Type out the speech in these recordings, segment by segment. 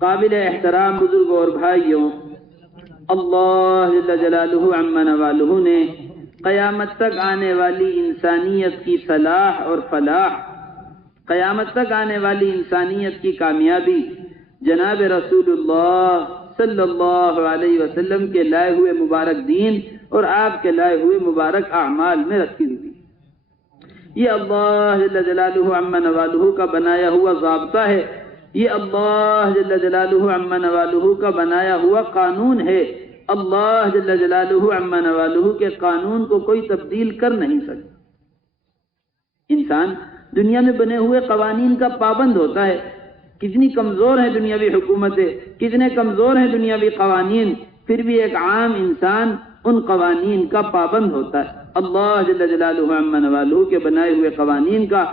قابل احترام بزرگوں اور بھائیوں، اللہ جل جلالہ عما نوالہ نے قیامت تک آنے والی انسانیت کی صلاح اور فلاح، قیامت تک آنے والی انسانیت کی کامیابی جناب رسول اللہ صلی اللہ علیہ وسلم کے لائے ہوئے مبارک دین اور آپ کے لائے ہوئے مبارک اعمال میں رکھی ہوئی۔ یہ اللہ جل جلالہ عما نوالہ کا بنایا ہوا ضابطہ ہے، یہ اللہ جل جلالہ عما نوالہ کا بنایا ہوا قانون ہے۔ اللہ جل جلالہ عما نوالہ کے قانون کو کوئی تبدیل کر نہیں سکتا۔ انسان دنیا میں بنے ہوئے قوانین کا پابند ہوتا ہے۔ کتنی کمزور ہیں دنیاوی حکومتیں، کتنے کمزور ہیں دنیاوی قوانین، پھر بھی ایک عام انسان ان قوانین کا پابند ہوتا ہے۔ اللہ جل جلالہ عما نوالہ کے بنائے ہوئے قوانین کا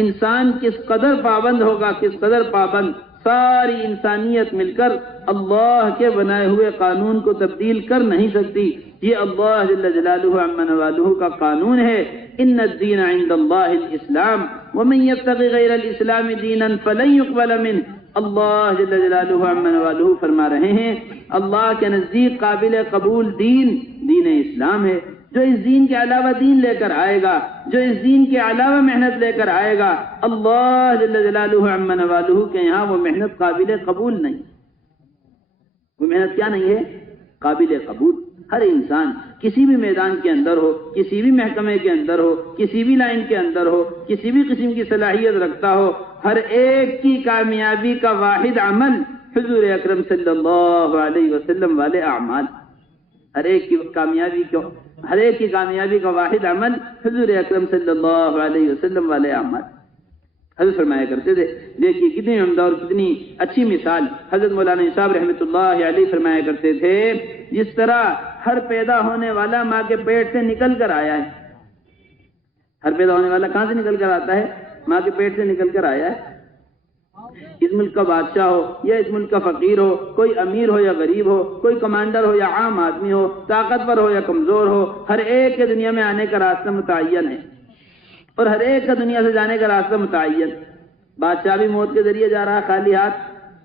انسان کس قدر پابند ہوگا، کس قدر پابند، ساری انسانیت مل کر اللہ کے بنائے ہوئے قانون کو تبدیل کر نہیں سکتی۔ یہ اللہ جل جلالہ عما نوالہ کا قانون ہے۔ ان الدین عند اللہ الاسلام ومن یبتغی غیر الاسلام دینا فلن یقبل منہ۔ اللہ جل جلالہ عما نوالہ فرما رہے ہیں اللہ کے نزدیک قابل قبول دین دین اسلام ہے۔ جو اس دین کے علاوہ دین لے کر آئے گا، جو اس دین کے علاوہ محنت لے کر آئے گا، اللہ جل جلالہ عما نوالہ کے یہاں وہ محنت قابل قبول نہیں۔ وہ محنت کیا نہیں ہے؟ قابل قبول۔ ہر انسان کسی بھی میدان کے اندر ہو، کسی بھی محکمے کے اندر ہو، کسی بھی لائن کے اندر ہو، کسی بھی قسم کی صلاحیت رکھتا ہو، ہر ایک کی کامیابی کا واحد عمل حضور اکرم صلی اللہ علیہ وسلم والے اعمال۔ ہر ایک کی کامیابی کا واحد عمل حضور اکرم صلی اللہ علیہ وسلم والے اعمال۔ حضرت فرمایا کرتے تھے، دیکھیے کتنی عمدہ اور کتنی اچھی مثال حضرت مولانا صاحب رحمۃ اللہ علیہ فرمایا کرتے تھے، جس طرح ہر پیدا ہونے والا ماں کے پیٹ سے نکل کر آیا ہے۔ ہر پیدا ہونے والا کہاں سے نکل کر آتا ہے؟ ماں کے پیٹ سے نکل کر آیا ہے۔ اس ملک کا بادشاہ ہو یا اس ملک کا فقیر ہو، کوئی امیر ہو یا غریب ہو، کوئی کمانڈر ہو یا عام آدمی ہو، طاقتور ہو یا کمزور ہو، ہر ایک کے دنیا میں آنے کا راستہ متعین ہے اور ہر ایک کا دنیا سے جانے کا راستہ متعین۔ بادشاہ بھی موت کے ذریعے جا رہا خالی ہاتھ،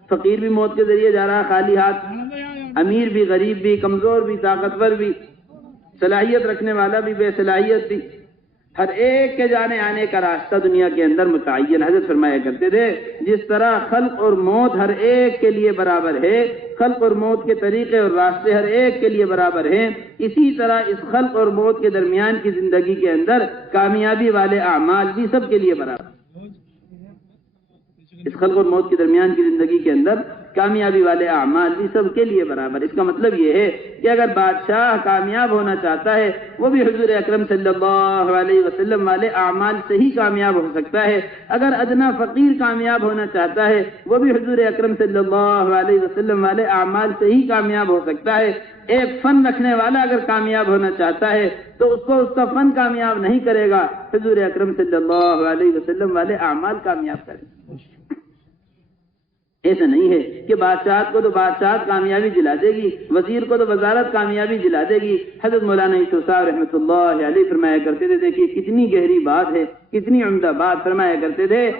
فقیر بھی موت کے ذریعے جا رہا خالی ہاتھ، امیر بھی، غریب بھی، کمزور بھی، طاقتور بھی، صلاحیت رکھنے والا بھی، بے صلاحیت بھی، ہر ایک کے جانے آنے کا راستہ دنیا کے اندر متعین۔ حضرت فرمایا کرتے تھے جس طرح خلق اور موت ہر ایک کے لیے برابر ہے، خلق اور موت کے طریقے اور راستے ہر ایک کے لیے برابر ہیں، اسی طرح اس خلق اور موت کے درمیان کی زندگی کے اندر کامیابی والے اعمال بھی سب کے لیے برابر۔ اس خلق اور موت کے درمیان کی زندگی کے اندر کامیابی والے اعمال بھی سب کے لیے برابر۔ اس کا مطلب یہ ہے کہ اگر بادشاہ کامیاب ہونا چاہتا ہے وہ بھی حضور اکرم صلی اللہ علیہ وسلم والے اعمال سے ہی کامیاب ہو سکتا ہے، اگر ادنا فقیر کامیاب ہونا چاہتا ہے وہ بھی حضور اکرم صلی اللہ علیہ وسلم والے اعمال سے ہی کامیاب ہو سکتا ہے۔ ایک فن رکھنے والا اگر کامیاب ہونا چاہتا ہے تو اس کو اس کا فن کامیاب نہیں کرے گا، حضور اکرم صلی اللہ علیہ وسلم والے اعمال کامیاب کریں گے۔ ایسا نہیں ہے کہ بادشاہت کو تو بادشاہت کامیابی دلا دے گی، وزیر کو تو وزارت کامیابی دلا دے گی۔ حضرت مولانا صاحب رحمۃ اللہ علیہ فرمایا کرتے تھے، دیکھیے کتنی گہری بات ہے، کتنی عمدہ بات فرمایا کرتے تھے،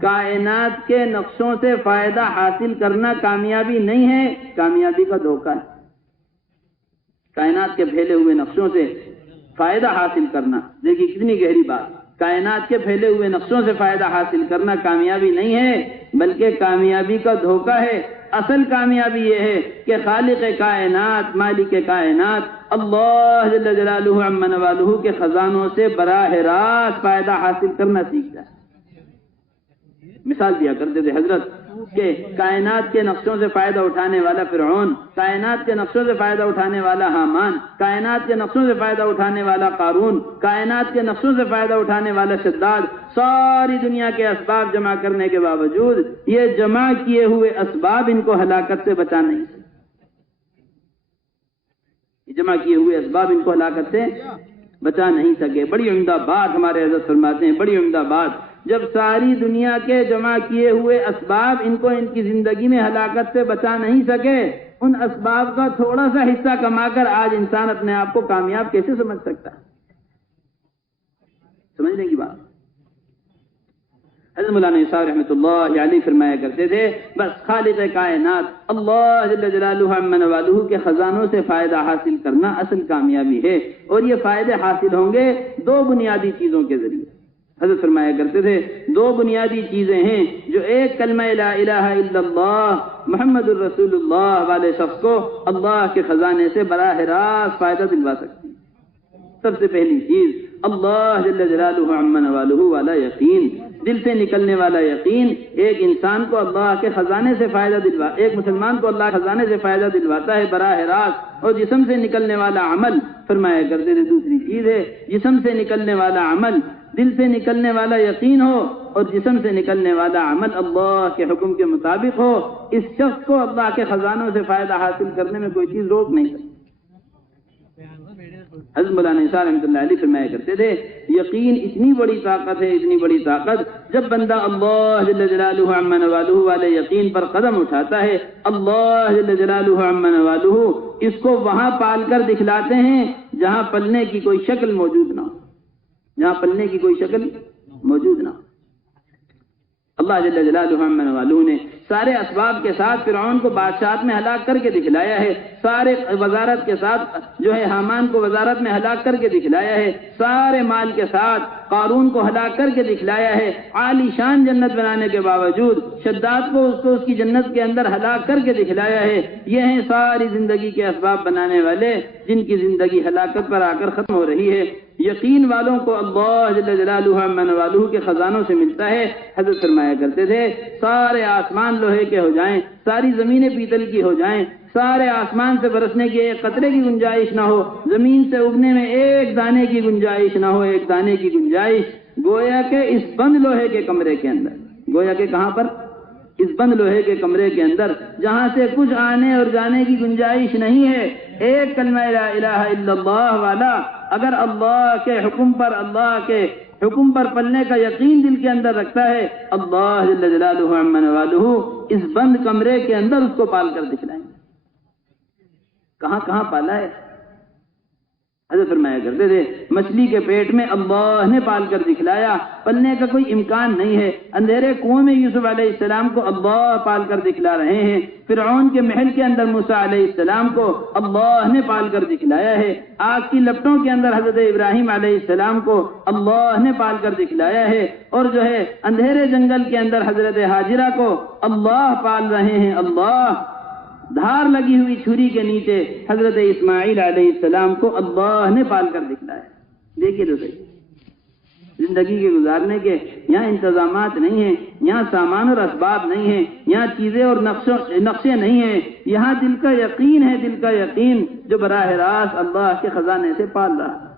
کائنات کے نقشوں سے فائدہ حاصل کرنا کامیابی نہیں ہے، کامیابی کا دھوکہ ہے۔ کائنات کے پھیلے ہوئے نقشوں سے فائدہ حاصل کرنا، دیکھیے کتنی گہری بات، کائنات کے پھیلے ہوئے نقشوں سے فائدہ حاصل کرنا کامیابی نہیں ہے بلکہ کامیابی کا دھوکہ ہے۔ اصل کامیابی یہ ہے کہ خالق کائنات، مالک کائنات اللہ جل جلالہ عما نوالہ کے خزانوں سے براہ راست فائدہ حاصل کرنا سیکھ جائے۔ مثال دیا کرتے تھے حضرت کہ کائنات کے نقشوں سے فائدہ اٹھانے والا فرعون، کائنات کے نقشوں سے فائدہ اٹھانے والا حامان، کائنات کے نقشوں سے فائدہ اٹھانے والا قارون، کائنات کے نقشوں سے فائدہ اٹھانے والا شداد، ساری دنیا کے اسباب جمع کرنے کے باوجود یہ جمع کیے ہوئے اسباب ان کو ہلاکت سے بچا نہیں سکے۔ جمع کیے ہوئے اسباب ان کو ہلاکت سے بچا نہیں سکے۔ بڑی عمدہ بات ہمارے حضرت فرماتے ہیں، بڑی عمدہ بات، جب ساری دنیا کے جمع کیے ہوئے اسباب ان کو ان کی زندگی میں ہلاکت سے بچا نہیں سکے، ان اسباب کا تھوڑا سا حصہ کما کر آج انسان اپنے آپ کو کامیاب کیسے سمجھ سکتا ہے؟ سمجھنے کی بات۔ حضرت مولانا صاحب رحمۃ اللہ علیہ فرمایا کرتے تھے بس خالق کائنات اللہ جل جلالہ عما نوالہ کے خزانوں سے فائدہ حاصل کرنا اصل کامیابی ہے، اور یہ فائدے حاصل ہوں گے دو بنیادی چیزوں کے ذریعے۔ حضرت فرمایا کرتے تھے دو بنیادی چیزیں ہیں جو ایک کلمہ لا الہ الا اللہ محمد الرسول اللہ والے شخص کو اللہ کے خزانے سے براہ راست فائدہ دلوا سکتی ہیں۔ سب سے پہلی چیز اللہ جل جلالہ عما نوالہ والا یقین، دل سے نکلنے والا یقین۔ ایک انسان کو اللہ کے خزانے سے فائدہ ایک مسلمان کو اللہ کے خزانے سے فائدہ دلواتا ہے براہ راست، اور جسم سے نکلنے والا عمل فرمایا کرتے تھے دوسری چیز ہے جسم سے نکلنے والا عمل، دل سے نکلنے والا یقین ہو اور جسم سے نکلنے والا عمل اللہ کے حکم کے مطابق ہو، اس شخص کو اللہ کے خزانوں سے فائدہ حاصل کرنے میں کوئی چیز روک نہیں سکتی۔ حضرت مولانا صاحب رحمۃ اللہ علیہ فرمایا کرتے تھے یقین اتنی بڑی طاقت ہے، اتنی بڑی طاقت، جب بندہ اللہ جل جلالہ عما نوالہ والے یقین پر قدم اٹھاتا ہے اللہ جل جلالہ عما نوالہ اس کو وہاں پال کر دکھلاتے ہیں جہاں پلنے کی کوئی شکل موجود نہ ہو، جہاں پلنے کی کوئی شکل موجود نہ ہو۔ اللہ جل جلالہ عما نوالہ نے سارے اسباب کے ساتھ فرعون کو بادشاہت میں ہلاک کر کے دکھلایا ہے، سارے وزارت کے ساتھ جو ہے حامان کو وزارت میں ہلاک کر کے دکھلایا ہے، سارے مال کے ساتھ قارون کو ہلاک کر کے دکھلایا ہے، عالی شان جنت بنانے کے باوجود شداد کو اس کی جنت کے اندر ہلاک کر کے دکھلایا ہے۔ یہ ہیں ساری زندگی کے اسباب بنانے والے جن کی زندگی ہلاکت پر آ کر ختم ہو رہی ہے۔ یقین والوں کو اللہ جل جلالہ عما نوالہ کے خزانوں سے ملتا ہے۔ حضرت فرمایا کرتے تھے سارے آسمان لوہے کے ہو جائیں، ساری زمینیں پیتل کی ہو جائیں، سارے آسمان سے برسنے کی ایک قطرے کی گنجائش نہ ہو، زمین سے اگنے میں ایک دانے کی گنجائش نہ ہو، ایک دانے کی گنجائش، گویا کہ اس بند لوہے کے کمرے کے اندر، گویا کہ کہاں پر؟ اس بند لوہے کے کمرے کے اندر جہاں سے کچھ آنے اور جانے کی گنجائش نہیں ہے، ایک کلمہ لا الہ الا اللہ والا اگر اللہ کے حکم پر پلنے کا یقین دل کے اندر رکھتا ہے، اللہ جل جلالہ عما نوالہ اس بند کمرے کے اندر اس کو پال کر دکھلائیں گے۔ کہاں کہاں پالا ہے؟ حضرت فرمایا کرتے تھے مچھلی کے پیٹ میں اللہ نے پال کر دکھلایا، پلنے کا کوئی امکان نہیں ہے۔ اندھیرے کنویں میں یوسف علیہ السلام کو اللہ پال کر دکھلا رہے ہیں، فرعون کے محل کے اندر موسیٰ علیہ السلام کو اللہ نے پال کر دکھلایا ہے، آگ کی لپٹوں کے اندر حضرت ابراہیم علیہ السلام کو اللہ نے پال کر دکھلایا ہے، اور جو ہے اندھیرے جنگل کے اندر حضرت ہاجرہ کو اللہ پال رہے ہیں۔ اللہ دھار لگی ہوئی چھری کے نیچے حضرت اسماعیل علیہ السلام کو اللہ نے پال کر دکھلایا۔ دیکھیے تو صحیح، زندگی کے گزارنے کے یہاں انتظامات نہیں ہیں، یہاں سامان اور اسباب نہیں ہیں، یہاں چیزیں اور نقشے نہیں ہیں، یہاں دل کا یقین ہے، دل کا یقین جو براہ راست اللہ کے خزانے سے پال رہا ہے۔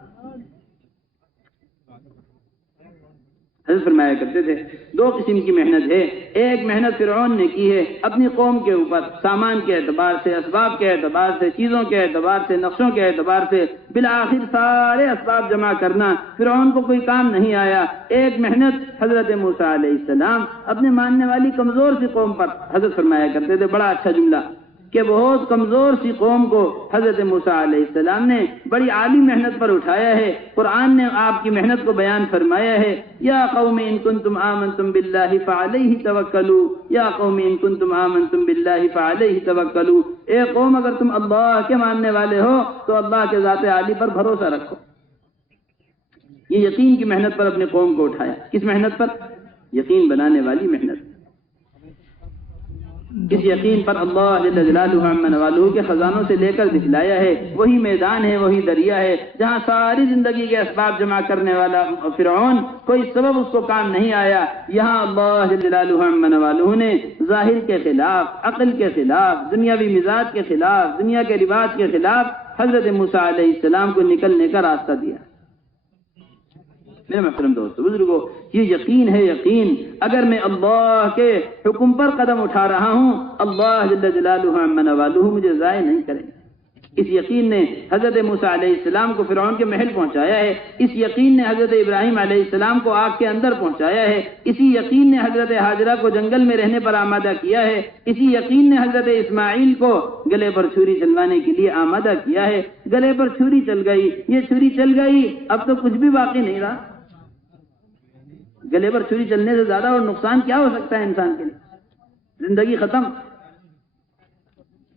حضرت فرمایا کرتے تھے دو قسم کی محنت ہے، ایک محنت فرعون نے کی ہے اپنی قوم کے اوپر، سامان کے اعتبار سے، اسباب کے اعتبار سے، چیزوں کے اعتبار سے، نقشوں کے اعتبار سے، بالآخر سارے اسباب جمع کرنا فرعون کو کوئی کام نہیں آیا۔ ایک محنت حضرت موسیٰ علیہ السلام اپنے ماننے والی کمزور سی قوم پر، حضرت فرمایا کرتے تھے بڑا اچھا جملہ کہ بہت کمزور سی قوم کو حضرت موسیٰ علیہ السلام نے بڑی عالی محنت پر اٹھایا ہے۔ قرآن نے آپ کی محنت کو بیان فرمایا ہے، یا قوم ان کنتم آمنتم باللہ فعلیہ توکلوا، یا قوم ان کنتم آمنتم باللہ فعلیہ توکلوا، اے قوم اگر تم اللہ کے ماننے والے ہو تو اللہ کے ذات عالی پر بھروسہ رکھو۔ یہ یقین کی محنت پر اپنی قوم کو اٹھایا، کس محنت پر؟ یقین بنانے والی محنت۔ اس یقین پر اللہ جل جلالہ عما نوالہ کے خزانوں سے لے کر دکھلایا ہے، وہی میدان ہے، وہی دریا ہے جہاں ساری زندگی کے اسباب جمع کرنے والا فرعون کوئی سبب اس کو کام نہیں آیا، یہاں اللہ جل جلالہ عما نوالہ نے ظاہر کے خلاف، عقل کے خلاف، دنیاوی مزاج کے خلاف، دنیا کے رواج کے خلاف حضرت موسیٰ علیہ السلام کو نکلنے کا راستہ دیا۔ میرے محترم دوستو بزرگو، یہ یقین ہے، یقین اگر میں اللہ کے حکم پر قدم اٹھا رہا ہوں اللہ جل جلالہ عما نوالہ مجھے ضائع نہیں کرے۔ اس یقین نے حضرت موسیٰ علیہ السلام کو فرعون کے محل پہنچایا ہے، اس یقین نے حضرت ابراہیم علیہ السلام کو آگ کے اندر پہنچایا ہے، اسی یقین نے حضرت ہاجرہ کو جنگل میں رہنے پر آمادہ کیا ہے، اسی یقین نے حضرت اسماعیل کو گلے پر چھری چلوانے کے لیے آمادہ کیا ہے۔ گلے پر چھری چل گئی، یہ چھری چل گئی، اب تو کچھ بھی باقی نہیں رہا۔ گلے پر چھری چلنے سے زیادہ اور نقصان کیا ہو سکتا ہے انسان کے لیے؟ زندگی ختم۔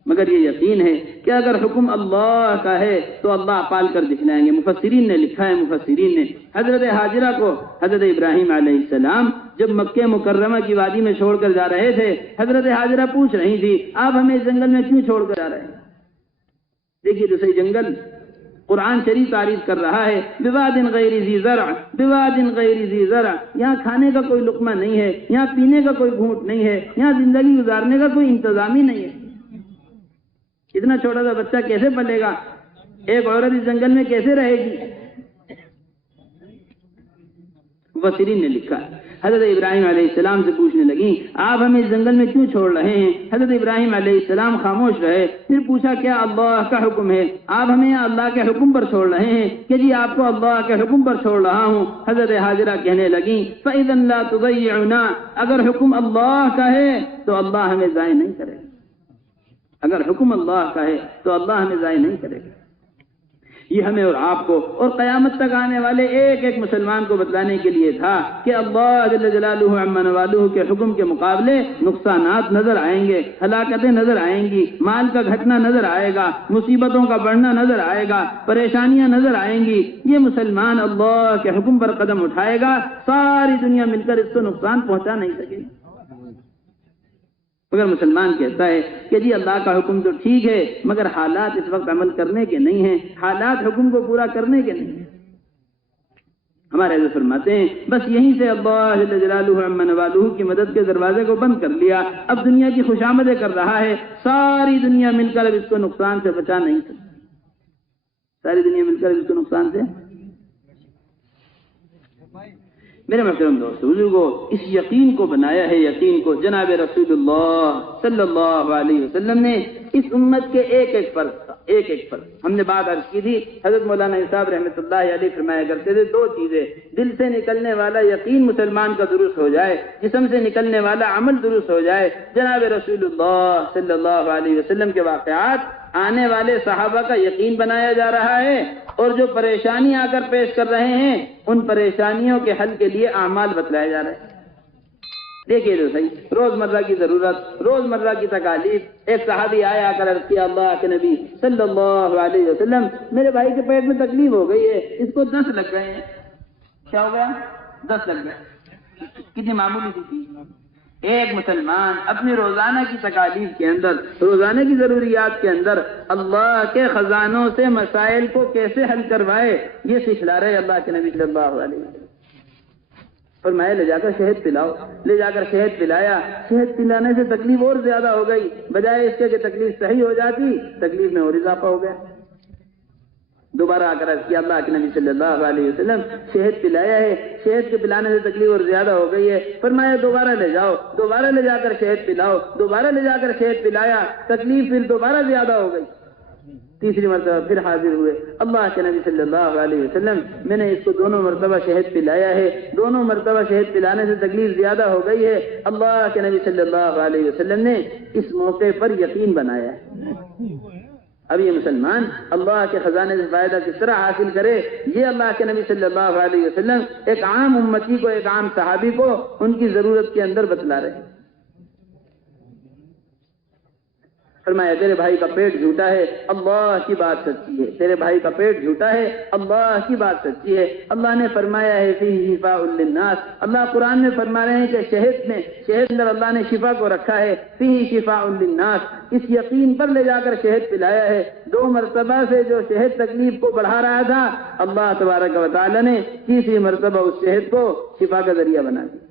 مگر یہ یقین ہے کہ اگر حکم اللہ کا ہے تو اللہ پال کر دکھلائیں گے۔ مفسرین نے لکھا ہے، مفسرین نے حضرت ہاجرہ کو حضرت ابراہیم علیہ السلام جب مکہ مکرمہ کی وادی میں چھوڑ کر جا رہے تھے، حضرت ہاجرہ پوچھ رہی تھی آپ ہمیں اس جنگل میں کیوں چھوڑ کر جا رہے ہیں؟ دیکھیے تو صحیح جنگل قرآن شریف تعریف کر رہا ہے، بواد غیر ذی زرع، بواد غیر ذی زرع، یہاں کھانے کا کوئی لقمہ نہیں ہے، یہاں پینے کا کوئی گھونٹ نہیں ہے، یہاں زندگی گزارنے کا کوئی انتظام ہی نہیں ہے۔ اتنا چھوٹا سا بچہ کیسے پلے گا؟ ایک عورت اس جنگل میں کیسے رہے گی؟ مفسرین نے لکھا حضرت ابراہیم علیہ السلام سے پوچھنے لگی آپ ہمیں اس جنگل میں کیوں چھوڑ رہے ہیں؟ حضرت ابراہیم علیہ السلام خاموش رہے، پھر پوچھا کیا اللہ کا حکم ہے؟ آپ ہمیں اللہ کے حکم پر چھوڑ رہے ہیں؟ کہ جی آپ کو اللہ کے حکم پر چھوڑ رہا ہوں۔ حضرت ہاجرہ کہنے لگی فَإِذًا لَا تُضَيِّعُنَا، اگر حکم اللہ کا ہے تو اللہ ہمیں ضائع نہیں کرے گا، اگر حکم اللہ کا ہے تو اللہ ہمیں ضائع نہیں کرے گا۔ یہ ہمیں اور آپ کو اور قیامت تک آنے والے ایک ایک مسلمان کو بتلانے کے لیے تھا کہ اللہ جل جلالہ عما نوالہ کے حکم کے مقابلے نقصانات نظر آئیں گے، ہلاکتیں نظر آئیں گی، مال کا گھٹنا نظر آئے گا، مصیبتوں کا بڑھنا نظر آئے گا، پریشانیاں نظر آئیں گی۔ یہ مسلمان اللہ کے حکم پر قدم اٹھائے گا، ساری دنیا مل کر اس کو نقصان پہنچا نہیں سکے گی۔ مگر مسلمان کہتا ہے کہ جی اللہ کا حکم تو ٹھیک ہے مگر حالات اس وقت عمل کرنے کے نہیں ہیں، حالات حکم کو پورا کرنے کے نہیں ہیں۔ ہمارے حضرت فرماتے ہیں بس یہیں سے اللہ جل جلالہ عما نوالہ کی مدد کے دروازے کو بند کر لیا، اب دنیا کی خوشامدیں کر رہا ہے، ساری دنیا مل کر اب اس کو نقصان سے بچا نہیں سکتی، ساری دنیا مل کر اس کو نقصان سے۔ میرے محترم دوستو، بزرگوں، اس یقین کو بنایا ہے، یقین کو جناب رسول اللہ صلی اللہ علیہ وسلم نے اس امت کے ایک ایک فرض ہم نے بات عرض کی تھی، حضرت مولانا صاحب رحمۃ اللہ علیہ فرمایا کرتے تھے دو چیزیں، دل سے نکلنے والا یقین مسلمان کا درست ہو جائے، جسم سے نکلنے والا عمل درست ہو جائے۔ جناب رسول اللہ صلی اللہ علیہ وسلم کے واقعات آنے والے صحابہ کا یقین بنایا جا رہا ہے، اور جو پریشانی آ کر پیش کر رہے ہیں ان پریشانیوں کے حل کے لیے اعمال بتلائے جا رہے ہیں۔ دیکھیے تو صحیح، روزمرہ کی ضرورت، روزمرہ کی تکالیف۔ ایک صحابی آیا کر عرض کیا اللہ کے نبی صلی اللہ علیہ وسلم میرے بھائی کے پیٹ میں تکلیف ہو گئی ہے، اس کو 10 لگ گئے ہیں۔ کیا ہو گیا؟ 10 لگ گئے۔ کتنی معمولی سی چیز۔ ایک مسلمان اپنی روزانہ کی تکالیف کے اندر، روزانہ کی ضروریات کے اندر اللہ کے خزانوں سے مسائل کو کیسے حل کروائے یہ سکھلا رہے اللہ کے نبی صلی اللہ علیہ وسلم۔ فرمایا لے جا کر شہد پلاؤ، لے جا کر شہد پلایا، شہد پلانے سے تکلیف اور زیادہ ہو گئی، بجائے اس کے کہ تکلیف صحیح ہو جاتی تکلیف میں اور اضافہ ہو گیا۔ دوبارہ آ کر کیا اللہ کے نبی صلی اللہ علیہ وسلم شہد پلایا ہے، شہد کے پلانے سے تکلیف اور زیادہ ہو گئی ہے، فرمایا دوبارہ لے جاؤ، دوبارہ لے جا کر شہد پلاؤ، دوبارہ لے جا کر شہد پلایا، تکلیف پھر دوبارہ زیادہ ہو گئی۔ تیسری مرتبہ پھر حاضر ہوئے اللہ کے نبی صلی اللہ علیہ وسلم، میں نے اس کو دونوں مرتبہ شہد پلایا ہے، دونوں مرتبہ شہد پلانے سے تکلیف زیادہ ہو گئی ہے۔ اللہ کے نبی صلی اللہ علیہ وسلم نے اس موقع پر یقین بنایا ہے۔ اب یہ مسلمان اللہ کے خزانے سے فائدہ کس طرح حاصل کرے، یہ اللہ کے نبی صلی اللہ علیہ وسلم ایک عام امتی کو، ایک عام صحابی کو ان کی ضرورت کے اندر بتلا رہے ہیں۔ فرمایا تیرے بھائی کا پیٹ جھوٹا ہے، اللہ کی بات سچی ہے، تیرے بھائی کا پیٹ جھوٹا ہے، اللہ کی بات سچی ہے۔ اللہ نے فرمایا ہے فیہ شفاء للناس، اللہ قرآن میں فرما رہے ہیں کہ شہد اندر اللہ نے شفا کو رکھا ہے، فیہ شفاء للناس، اس یقین پر لے جا کر شہد پلایا ہے۔ 2 مرتبہ سے جو شہد تکلیف کو بڑھا رہا تھا، اللہ تبارک و تعالی نے تیسری مرتبہ اس شہد کو شفا کا ذریعہ بنا دیا۔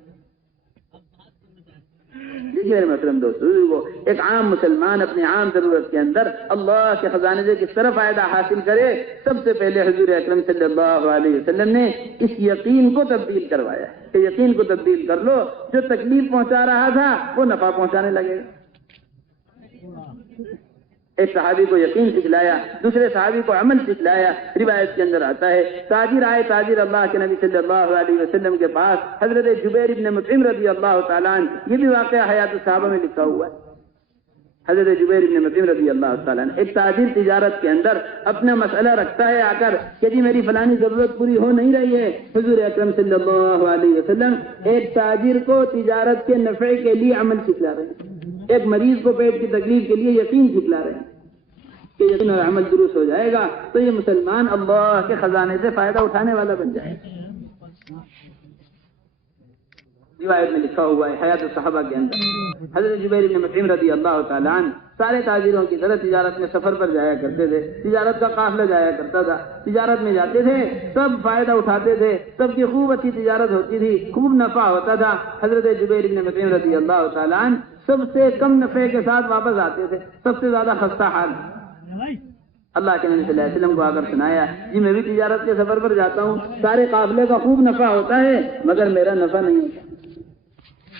میرے محترم دوستو، ایک عام مسلمان اپنی عام ضرورت کے اندر اللہ کے خزانے سے کس طرح فائدہ حاصل کرے، سب سے پہلے حضور اکرم صلی اللہ علیہ وسلم نے اس یقین کو تبدیل کروایا کہ یقین کو تبدیل کر لو، جو تکلیف پہنچا رہا تھا وہ نفع پہنچانے لگے گا۔ ایک صحابی کو یقین سکھلایا، دوسرے صحابی کو عمل سکھلایا۔ روایت کے اندر آتا ہے تاجر آئے، تاجر اللہ کے نبی صلی اللہ علیہ وسلم کے پاس، حضرت جبیر ابن مطعم رضی اللہ تعالیٰ عنہ، یہ بھی واقعہ حیات الصحابہ میں لکھا ہوا ہے۔ حضرت جبیر بن مطعم رضی اللہ تعالیٰ عنہ، ایک تاجر تجارت کے اندر اپنا مسئلہ رکھتا ہے آ کر کہ جی میری فلانی ضرورت پوری ہو نہیں رہی ہے. حضور اکرم صلی اللہ علیہ وسلم ایک تاجر کو تجارت کے نفع کے لیے عمل سکھلا رہے ہیں، ایک مریض کو پیٹ کی تکلیف کے لیے یقین سکھلا رہے ہیں کہ یقین اور عمل درست ہو جائے گا تو یہ مسلمان اللہ کے خزانے سے فائدہ اٹھانے والا بن جائے گا. روایت میں لکھا ہوا ہے حیات الصحابہ کے اندر حضرت جبیر بن مطعم رضی اللہ تعالیٰ عنہ سارے تاجروں کی طرح تجارت میں سفر پر جایا کرتے تھے، تجارت کا قافلہ جایا کرتا تھا، تجارت میں جاتے تھے، سب فائدہ اٹھاتے تھے، سب کی خوب اچھی تجارت ہوتی تھی، خوب نفع ہوتا تھا. حضرت جبیر بن مطعم رضی اللہ تعالیٰ عنہ سب سے کم نفع کے ساتھ واپس آتے تھے، سب سے زیادہ خستہ حال. اللہ کے نبی صلی اللہ علیہ وسلم کو آ کر سنایا جی میں بھی تجارت کے سفر پر جاتا ہوں، سارے قافلے کا خوب نفع ہوتا ہے مگر میرا نفع نہیں ہوتا.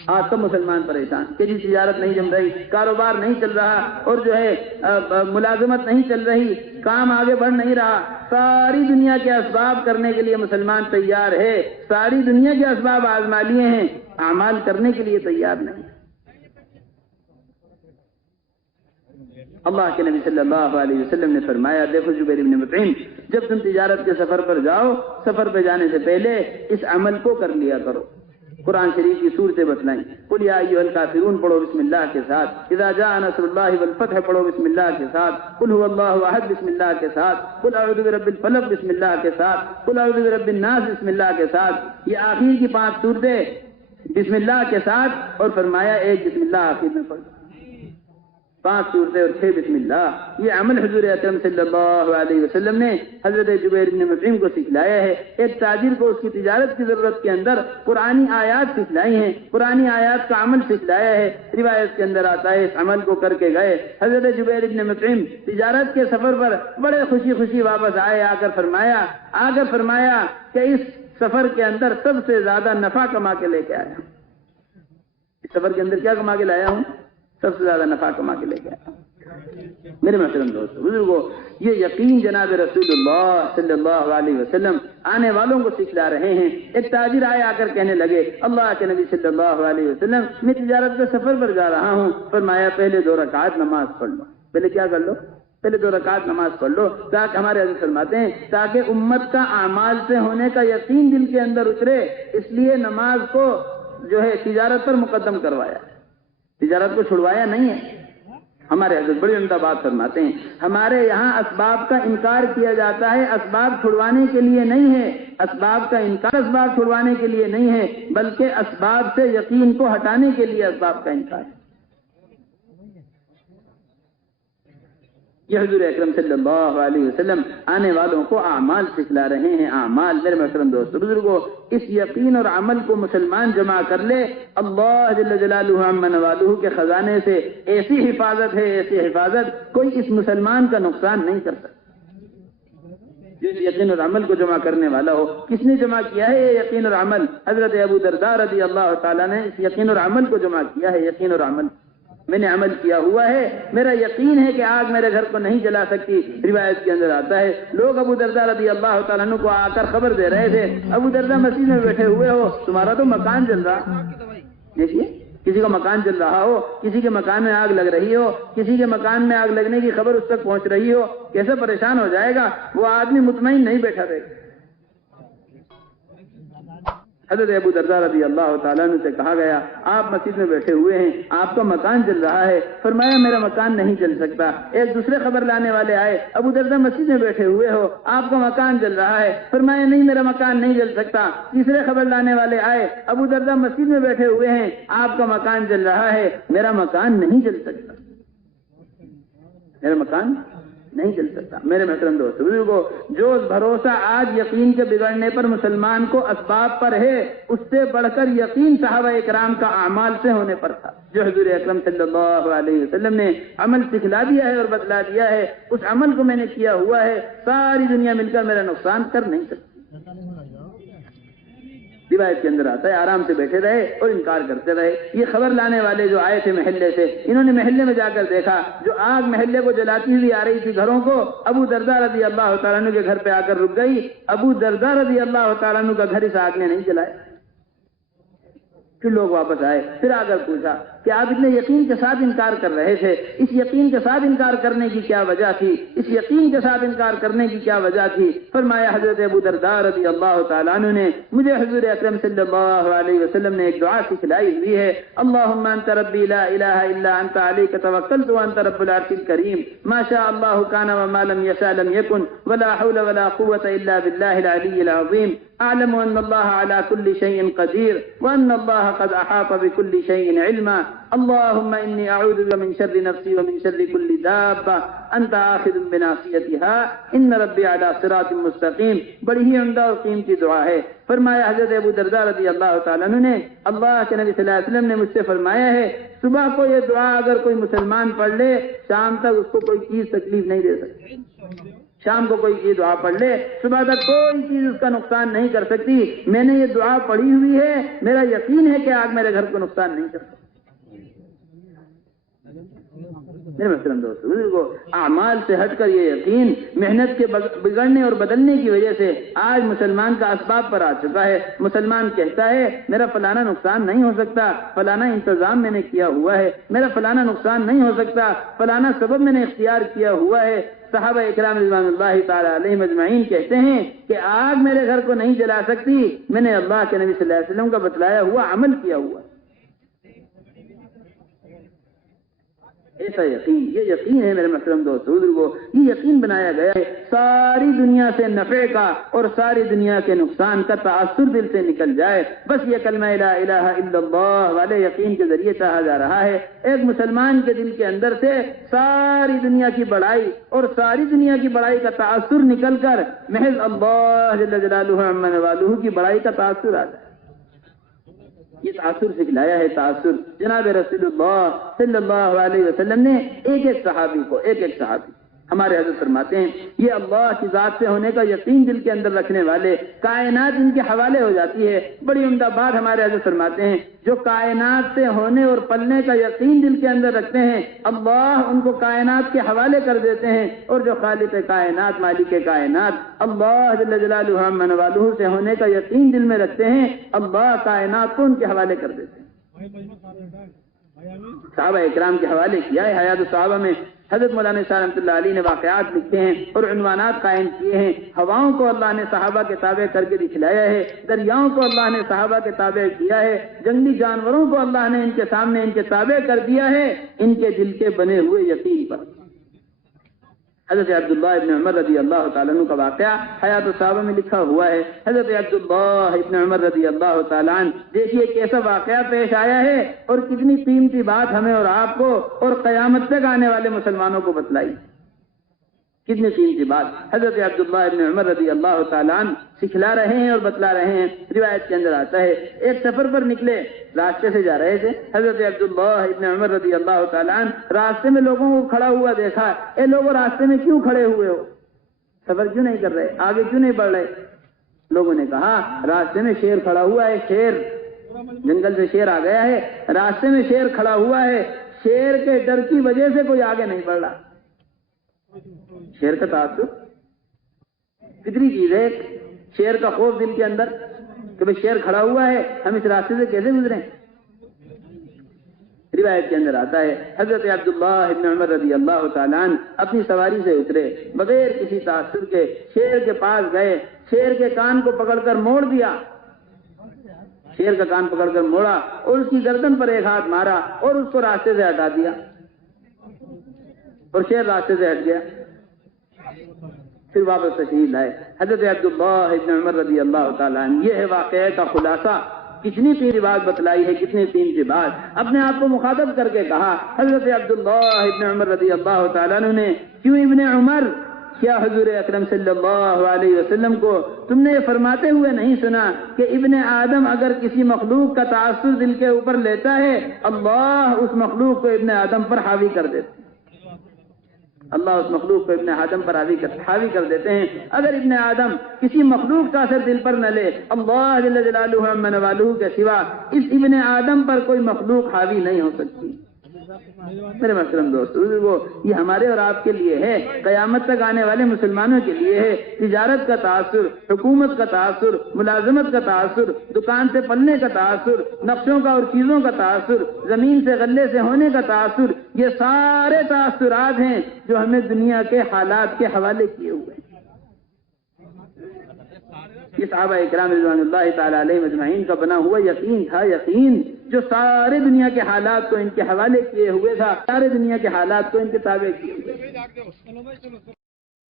آج سب مسلمان پریشان کہ جی تجارت نہیں جم رہی، کاروبار نہیں چل رہا، اور جو ہے ملازمت نہیں چل رہی، کام آگے بڑھ نہیں رہا. ساری دنیا کے اسباب کرنے کے لیے مسلمان تیار ہے، ساری دنیا کے اسباب آزما لیے ہیں، اعمال کرنے کے لیے تیار نہیں. اللہ کے نبی صلی اللہ علیہ وسلم نے فرمایا دیکھو جبیر بن مطعم جب تم تجارت کے سفر پر جاؤ، سفر پہ جانے سے پہلے اس عمل کو کر لیا کرو. قرآن شریف کی صورتیں بتلائیں. قل یا ایھا الکافرون پڑھو بسم اللہ کے ساتھ، اذا جاء نصر اللہ والفتح پڑھو بسم اللہ کے ساتھ، قل هو اللہ احد بسم اللہ کے ساتھ، قل اعوذ برب الفلق بسم اللہ کے ساتھ، قل اعوذ برب الناس بسم اللہ کے ساتھ. یہ آخر کی 5 صورتیں بسم اللہ کے ساتھ، اور فرمایا ایک بسم اللہ آخر میں پڑھو. 5 صورتیں اور 6 بسم اللہ. یہ عمل حضور اکرم صلی اللہ علیہ وسلم نے حضرت جبیر بن مطعم کو سکھلایا ہے. ایک تاجر کو اس کی تجارت کی ضرورت کے اندر قرآنی آیات سکھلائی ہیں، قرآنی آیات کا عمل سکھلایا ہے. روایت کے اندر آتا ہے اس عمل کو کر کے گئے حضرت جبیر بن مطعم تجارت کے سفر پر بڑے خوشی خوشی واپس آئے. آ کر فرمایا کہ اس سفر کے اندر سب سے زیادہ نفع کما کے لے کے آیا. اس سفر کے اندر کیا کما کے لایا ہوں؟ سب سے زیادہ نفع کما کے لے گیا. میرے محترم دوستو بزرگوں، یہ یقین جناب رسول اللہ صلی اللہ علیہ وسلم آنے والوں کو سکھلا رہے ہیں. ایک تاجر آئے آ کر کہنے لگے اللہ کے نبی صلی اللہ علیہ وسلم میں تجارت کے سفر پر جا رہا ہوں. فرمایا پہلے 2 رکعت نماز پڑھ لو. پہلے کیا کر لو؟ پہلے 2 رکعت نماز پڑھ لو. تاکہ ہمارے حضرت فرماتے ہیں تاکہ امت کا اعمال سے ہونے کا یقین دل کے اندر اترے، اس لیے نماز کو جو ہے تجارت پر مقدم کروایا، تجارت کو چھڑوایا نہیں ہے. ہمارے حضرت بڑی عمدہ بات فرماتے ہیں ہمارے یہاں اسباب کا انکار کیا جاتا ہے، اسباب چھڑوانے کے لیے نہیں ہے. اسباب کا انکار اسباب چھڑوانے کے لیے نہیں ہے، بلکہ اسباب سے یقین کو ہٹانے کے لیے اسباب کا انکار ہے. یہ حضور اکرم صلی اللہ علیہ وسلم آنے والوں کو اعمال سکھلا رہے ہیں. اعمال میرے محترم دوستو بزرگوں، اس یقین اور عمل کو مسلمان جمع کر لے، اللہ جل جلالہ عما نوالہ کے خزانے سے ایسی حفاظت ہے، ایسی حفاظت کوئی اس مسلمان کا نقصان نہیں کر سکتا. جس یقین اور عمل کو جمع کرنے والا ہو. کس نے جمع کیا ہے یہ یقین اور عمل؟ حضرت ابو درداء رضی اللہ تعالیٰ نے اس یقین اور عمل کو جمع کیا ہے. یقین اور عمل میں نے عمل کیا ہوا ہے، میرا یقین ہے کہ آگ میرے گھر کو نہیں جلا سکتی. روایت کے اندر آتا ہے لوگ ابو درداء رضی اللہ تعالیٰ عنہ کو آ کر خبر دے رہے تھے ابو درداء مسجد میں بیٹھے ہوئے ہو، تمہارا تو مکان جل رہا. دیکھیے کسی کا مکان جل رہا ہو، کسی کے مکان میں آگ لگ رہی ہو، کسی کے مکان میں آگ لگنے کی خبر اس تک پہنچ رہی ہو، کیسے پریشان ہو جائے گا وہ آدمی. مطمئن نہیں بیٹھا رہے. حضرت ابو درداء رضی اللہ تعالیٰ عنہ سے کہا گیا آپ مسجد میں بیٹھے ہوئے ہیں، آپ کا مکان جل رہا ہے. فرمایا میرا مکان نہیں جل سکتا. ایک دوسرے خبر لانے والے آئے ابو درداء مسجد میں بیٹھے ہوئے ہو، آپ کا مکان جل رہا ہے. فرمایا نہیں میرا مکان نہیں جل سکتا. تیسرے خبر لانے والے آئے ابو درداء مسجد میں بیٹھے ہوئے ہیں، آپ کا مکان جل رہا ہے. میرا مکان نہیں جل سکتا، میرا مکان نہیں چل سکتا. میرے محترم دوست بزرگوں، جو بھروسہ آج یقین کے بگڑنے پر مسلمان کو اسباب پر ہے، اس سے بڑھ کر یقین صحابہ اکرام کا اعمال سے ہونے پر تھا. جو حضور اکرم صلی اللہ علیہ وسلم نے عمل سکھلا دیا ہے اور بتلا دیا ہے، اس عمل کو میں نے کیا ہوا ہے، ساری دنیا مل کر میرا نقصان کر نہیں سکتی. روایت کے اندر آتا ہے آرام سے بیٹھے رہے اور انکار کرتے رہے. یہ خبر لانے والے جو آئے تھے محلے سے، انہوں نے محلے میں جا کر دیکھا جو آگ محلے کو جلاتی ہوئی آ رہی تھی گھروں کو، ابو درداء رضی اللہ تعالیٰ عنہ کے گھر پہ آ کر رک گئی. ابو درداء رضی اللہ تعالیٰ عنہ کا گھر اس آگ نے نہیں جلایا. پھر لوگ واپس آئے، پھر آ کر پوچھا کہ آپ اتنے یقین کے ساتھ انکار کر رہے تھے، اس یقین کے ساتھ انکار کرنے کی کیا وجہ تھی؟ اس یقین کے ساتھ انکار کرنے کی کیا وجہ تھی؟ فرمایا حضرت ابو درداء رضی اللہ تعالیٰ عنہ نے مجھے حضور اکرم صلی اللہ علیہ وسلم نے ایک دعا سکھلائی ہوئی ہے، اللہم انت ربی لا الہ الا انت علیک توکلت وانت رب العرش الکریم ما شاء اللہ کان وما لم یشاء لم یکن ولا حول ولا قوة الا باللہ العلی العظیم اعلم ان اللہ علی کل شیء قدیر وان اللہ قد احاط بكل شیء علما اللهم انی اعوذ بک من شر نفسی ومن شر کل دابہ انت آخذ بناصیتها ان ربی علی صراط مستقیم۔ بڑی ہی عمدہ اور قیمتی دعا ہے۔ فرمایا حضرت ابو درداء رضی اللہ تعالیٰ عنہ نے اللہ کے نبی صلی اللہ علیہ وسلم نے مجھ سے فرمایا ہے صبح کو یہ دعا اگر کوئی مسلمان پڑھ لے شام تک اس کو کوئی چیز تکلیف نہیں دے سکتی، شام کو کوئی چیز دعا پڑھ لے صبح تک کوئی چیز اس کا نقصان نہیں کر سکتی۔ میں نے یہ دعا پڑھی ہوئی ہے، میرا یقین ہے کہ آگ میرے گھر کو نقصان نہیں کر سکتی۔ میرے محترم دوستو بزرگو، اعمال سے ہٹ کر یہ یقین محنت کے بگڑنے اور بدلنے کی وجہ سے آج مسلمان کا اسباب پر آ چکا ہے۔ مسلمان کہتا ہے میرا فلانا نقصان نہیں ہو سکتا، فلانا انتظام میں نے کیا ہوا ہے، میرا فلانا نقصان نہیں ہو سکتا، فلانا سبب میں نے اختیار کیا ہوا ہے۔ صحابہ اکرام رضوان اللہ تعالی علیہم اجمعین کہتے ہیں کہ آگ میرے گھر کو نہیں جلا سکتی، میں نے اللہ کے نبی صلی اللہ علیہ وسلم کا بتلایا ہوا عمل کیا ہوا۔ ایسا یقین، یہ یقین ہے میرے محترم دوستو بزرگو، یہ یقین بنایا گیا ہے ساری دنیا سے نفع کا اور ساری دنیا کے نقصان کا تاثر دل سے نکل جائے، بس یہ کلمہ لا الہ الا اللہ والے یقین کے ذریعے چاہا جا رہا ہے۔ ایک مسلمان کے دل کے اندر سے ساری دنیا کی بڑائی اور ساری دنیا کی بڑائی کا تاثر نکل کر محض اللہ جل جلالہ عما نوالہ کی بڑائی کا تاثر آ جائے۔ یہ تاثر سکھلایا ہے تاثر۔ جناب رسول اللہ صلی اللہ علیہ وسلم نے ایک ایک صحابی ہمارے حضرت فرماتے ہیں یہ اللہ کی ذات سے ہونے کا یقین دل کے اندر رکھنے والے کائنات ان کے حوالے ہو جاتی ہے۔ بڑی عمدہ بات ہمارے حضرت فرماتے ہیں جو کائنات سے ہونے اور پلنے کا یقین دل کے اندر رکھتے ہیں اللہ ان کو کائنات کے حوالے کر دیتے ہیں، اور جو خالق کائنات مالک کائنات اللہ جل جلالہ عما نوالہ سے ہونے کا یقین دل میں رکھتے ہیں اللہ کائنات کو ان کے حوالے کر دیتے ہیں۔ صحابہ اکرام کے حوالے کیا ہے۔ حیات الصحابہ میں حضرت مولانا صاحب رحمۃ اللہ علیہ نے واقعات لکھتے ہیں اور عنوانات قائم کیے ہیں۔ ہواؤں کو اللہ نے صحابہ کے تابع کر کے دکھلایا ہے، دریاؤں کو اللہ نے صحابہ کے تابع کیا ہے، جنگلی جانوروں کو اللہ نے ان کے سامنے ان کے تابع کر دیا ہے ان کے دل کے بنے ہوئے یقین پر۔ حضرت عبداللہ ابن عمر رضی اللہ تعالیٰ عنہ کا واقعہ حیات الصحابہ میں لکھا ہوا ہے۔ حضرت عبداللہ ابن عمر رضی اللہ تعالیٰ عنہ دیکھیے کیسا واقعہ پیش آیا ہے اور کتنی قیمتی بات ہمیں اور آپ کو اور قیامت تک آنے والے مسلمانوں کو بتلائی، کتنی قیمتی بات حضرت عبداللہ ابن عمر رضی اللہ تعالیٰ عنہ سکھلا رہے ہیں اور بتلا رہے ہیں۔ روایت کے اندر آتا ہے ایک سفر پر نکلے، راستے سے جا رہے تھے، حضرت عبداللہ ابن عمر رضی اللہ تعالیٰ عنہ راستے میں لوگوں کو کھڑا ہوا دیکھا، اے لوگوں راستے میں کیوں کھڑے ہوئے ہو، سفر کیوں نہیں کر رہے، آگے کیوں نہیں بڑھ رہے؟ لوگوں نے کہا راستے میں شیر کھڑا ہوا ہے، شیر جنگل سے شیر آ گیا ہے، راستے میں شیر کھڑا ہوا ہے، شیر کے ڈر کی وجہ سے کوئی آگے نہیں بڑھ رہا۔ شیر کا تعصب فطری چیز ہے، شیر کا خوف دل کے اندر کہ بھئی شیر کھڑا ہوا ہے، ہم اس راستے سے کیسے گزریں؟ روایت کے اندر آتا ہے حضرت عبداللہ ابن عمر رضی اللہ تعالیٰ عنہ اپنی سواری سے اترے، بغیر کسی تعصب کے شیر کے پاس گئے، شیر کے کان کو پکڑ کر موڑ دیا، شیر کا کان پکڑ کر موڑا اور اس کی گردن پر ایک ہاتھ مارا اور اس کو راستے سے ہٹا دیا اور شیر راستے سے ہٹ گیا۔ پھر واپس تشریف لائے حضرت عبداللہ ابن عمر رضی اللہ تعالیٰ عنہ۔ یہ ہے واقعہ کا خلاصہ، کتنی قیمتی بات بتلائی ہے، کتنی قیمتی بات اپنے آپ کو مخاطب کر کے کہا۔ حضرت عبداللہ ابن عمر رضی اللہ تعالیٰ عنہ نے کیوں ابن عمر، کیا حضور اکرم صلی اللہ علیہ وسلم کو تم نے یہ فرماتے ہوئے نہیں سنا کہ ابن آدم اگر کسی مخلوق کا تاثر دل کے اوپر لیتا ہے اللہ اس مخلوق کو ابن آدم پر حاوی کر دیتے ہیں، اللہ اس مخلوق کو ابن آدم پر حاوی کر دیتے ہیں۔ اگر ابن آدم کسی مخلوق کا اثر دل پر نہ لے اللہ جل جلالہ عما نوالہ کے سوا اس ابن آدم پر کوئی مخلوق حاوی نہیں ہو سکتی۔ میرے محترم دوست وہ یہ ہمارے اور آپ کے لیے ہے، قیامت تک آنے والے مسلمانوں کے لیے ہے۔ تجارت کا تاثر، حکومت کا تاثر، ملازمت کا تاثر، دکان سے پلنے کا تاثر، نقشوں کا اور چیزوں کا تاثر، زمین سے غلے سے ہونے کا تاثر، یہ سارے تاثرات ہیں جو ہمیں دنیا کے حالات کے حوالے کیے ہوئے ہیں۔ یہ صحابہ اکرام رضوان اللہ تعالی علیہ مجمعین کا بنا ہوا یقین تھا، یقین جو سارے دنیا کے حالات کو ان کے حوالے کیے ہوئے تھا، سارے دنیا کے حالات کو ان کے تابع کیے ہوئے۔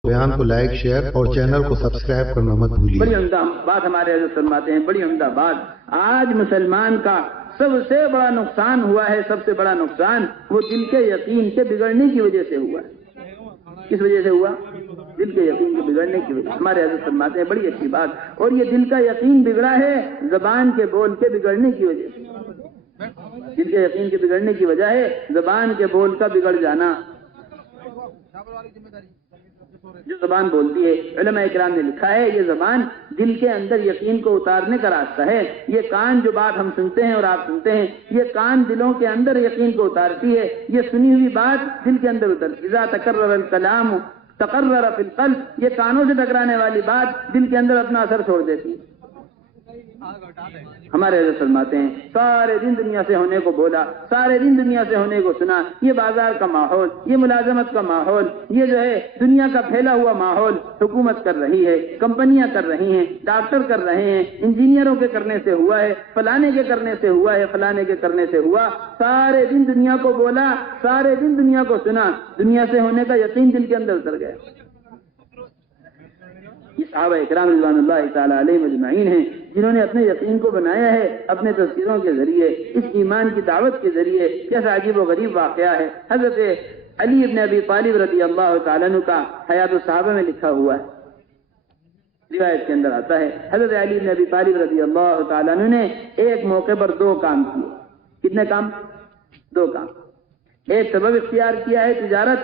بیان کو لائک، شیئر اور چینل کو سبسکرائب کرنا مت بھولیے۔ بڑی عمدہ بات ہمارے حضرت فرماتے ہیں، بڑی عمدہ بات۔ آج مسلمان کا سب سے بڑا نقصان ہوا ہے، سب سے بڑا نقصان وہ دل کے یقین کے بگڑنے کی وجہ سے ہوا ہے۔ کس وجہ سے ہوا؟ دل کے یقین کے بگڑنے کی وجہ۔ ہمارے حضرت فرماتے ہیں بڑی اچھی بات، اور یہ دل کا یقین بگڑا ہے زبان کے بول کے بگڑنے کی وجہ سے۔ دل کے یقین کے بگڑنے کی وجہ ہے زبان کے بول کا بگڑ جانا۔ جو زبان بولتی ہے، علماء اکرام نے لکھا ہے یہ زبان دل کے اندر یقین کو اتارنے کا راستہ ہے۔ یہ کان جو بات ہم سنتے ہیں اور آپ سنتے ہیں، یہ کان دلوں کے اندر یقین کو اتارتی ہے، یہ سنی ہوئی بات دل کے اندر اترتی ہے۔ اذا تکرر الکلام تقرر فی القلب، یہ کانوں سے ٹکرانے والی بات دل کے اندر اپنا اثر چھوڑ دیتی ہے۔ ہمارے حضرت فرماتے ہیں سارے دن دنیا سے ہونے کو بولا، سارے دن دنیا سے ہونے کو سنا، یہ بازار کا ماحول، یہ ملازمت کا ماحول، یہ جو ہے دنیا کا پھیلا ہوا ماحول، حکومت کر رہی ہے، کمپنیاں کر رہی ہیں، ڈاکٹر کر رہے ہیں، انجینئروں کے کرنے سے ہوا ہے، فلانے کے کرنے سے ہوا ہے، فلانے کے کرنے سے ہوا۔ سارے دن دنیا کو بولا، سارے دن دنیا کو سنا، دنیا سے ہونے کا یقین دل کے اندر اتر گیا۔ یہ صحابہ اکرام رضوان اللہ تعالی علیہ مجمعین ہیں جنہوں نے اپنے یقین کو بنایا ہے اپنے تذکیروں کے ذریعے، اس ایمان کی دعوت کے ذریعے۔ کیسا عجیب و غریب واقعہ ہے، حضرت علی ابن ابی طالب رضی اللہ تعالیٰ عنہ کا حیات الصحابہ میں لکھا ہوا ہے۔ روایت کے اندر آتا ہے حضرت علی ابن ابی طالب رضی اللہ تعالیٰ عنہ نے ایک موقع پر دو کام کیے۔ کتنے کام؟ دو کام۔ ایک سبب اختیار کیا ہے تجارت،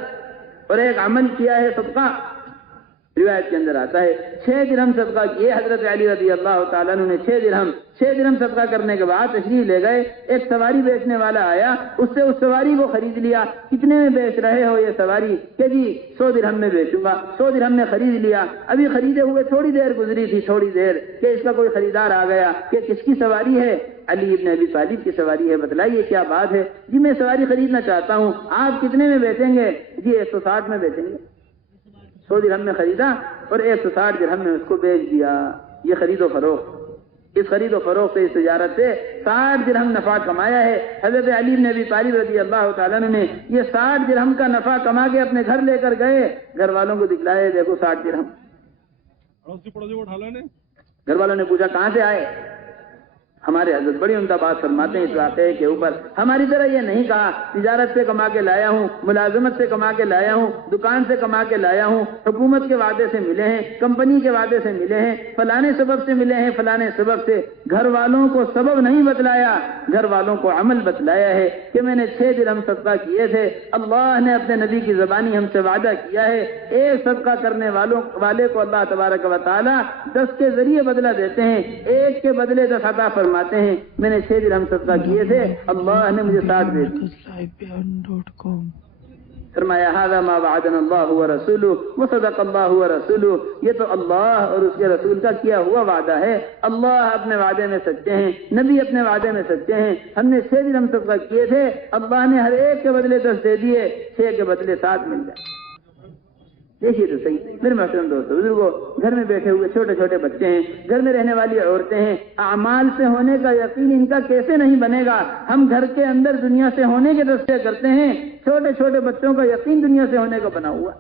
اور ایک عمل کیا ہے صدقہ۔ روایت کے اندر آتا ہے 6 درہم صدقہ کیے حضرت علی رضی اللہ تعالیٰ عنہ نے۔ 6 درہم صدقہ کرنے کے بعد تشریف لے گئے، ایک سواری بیچنے والا آیا، اس سے اس سواری کو خرید لیا۔ کتنے میں بیچ رہے ہو یہ سواری؟ کہ جی 100 درہم میں بیچوں گا۔ 100 درہم میں خرید لیا۔ ابھی خریدے ہوئے تھوڑی دیر گزری تھی، تھوڑی دیر کہ اس کا کوئی خریدار آ گیا کہ کس کی سواری ہے؟ علی ابن ابی طالب کی سواری ہے۔ بتلائیے کیا بات ہے؟ جی میں سواری خریدنا چاہتا ہوں، آپ کتنے میں بیچیں گے؟ جی 160 میں بیچیں گے۔ 100 درہم میں خریدا اور 160 درہم میں اس کو بیچ دیا۔ یہ خرید و فروخت، اس خرید و فروخت سے، اس تجارت سے 60 درہم نفع کمایا ہے حضرت علی بن ابی طالب رضی اللہ تعالیٰ نے۔ یہ 60 درہم کا نفع کما کے اپنے گھر لے کر گئے، گھر والوں کو دکھلائے، دیکھو 60 درہم۔ گھر والوں نے پوچھا کہاں سے آئے؟ ہمارے حضرت بڑی عمدہ بات فرماتے ہیں اس واقعے کے اوپر۔ ہماری طرح یہ نہیں کہا تجارت سے کما کے لایا ہوں، ملازمت سے کما کے لایا ہوں، دکان سے کما کے لایا ہوں، حکومت کے وعدے سے ملے ہیں، کمپنی کے وعدے سے ملے ہیں، فلانے سبب سے ملے ہیں، فلانے سبب سے۔ گھر والوں کو سبب نہیں بتلایا، گھر والوں کو عمل بتلایا ہے کہ میں نے 6 درہم صدقہ کیے تھے، اللہ نے اپنے نبی کی زبانی ہم سے وعدہ کیا ہے، ایک صدقہ کرنے والے کو اللہ تبارک و تعالی 10 کے ذریعے بدلہ دیتے ہیں، ایک کے بدلے 10 عطا فرماتے ہیں۔ میں نے 6 درہم صدقہ کیے تھے، اللہ نے مجھے 60 دے دی۔ فرمایا ھذا ما وعدنا اللہ ورسولہ وصدق اللہ ورسولہ، یہ تو اللہ اور اس کے رسول کا کیا ہوا وعدہ ہے۔ اللہ اپنے وعدے میں سچے ہیں، نبی اپنے وعدے میں سچے ہیں۔ ہم نے 6 درہم صدقہ کیے تھے، اللہ نے ہر ایک کے بدلے 10 دے دیے، 6 کے بدلے 7 مل گئے۔ دیکھیے تو صحیح میرے محترم دوستو بزرگوں، گھر میں بیٹھے ہوئے چھوٹے چھوٹے بچے ہیں، گھر میں رہنے والی عورتیں ہیں، اعمال سے ہونے کا یقین ان کا کیسے نہیں بنے گا؟ ہم گھر کے اندر دنیا سے ہونے کے راستے کرتے ہیں، چھوٹے چھوٹے بچوں کا یقین دنیا سے ہونے کا بنا ہوا۔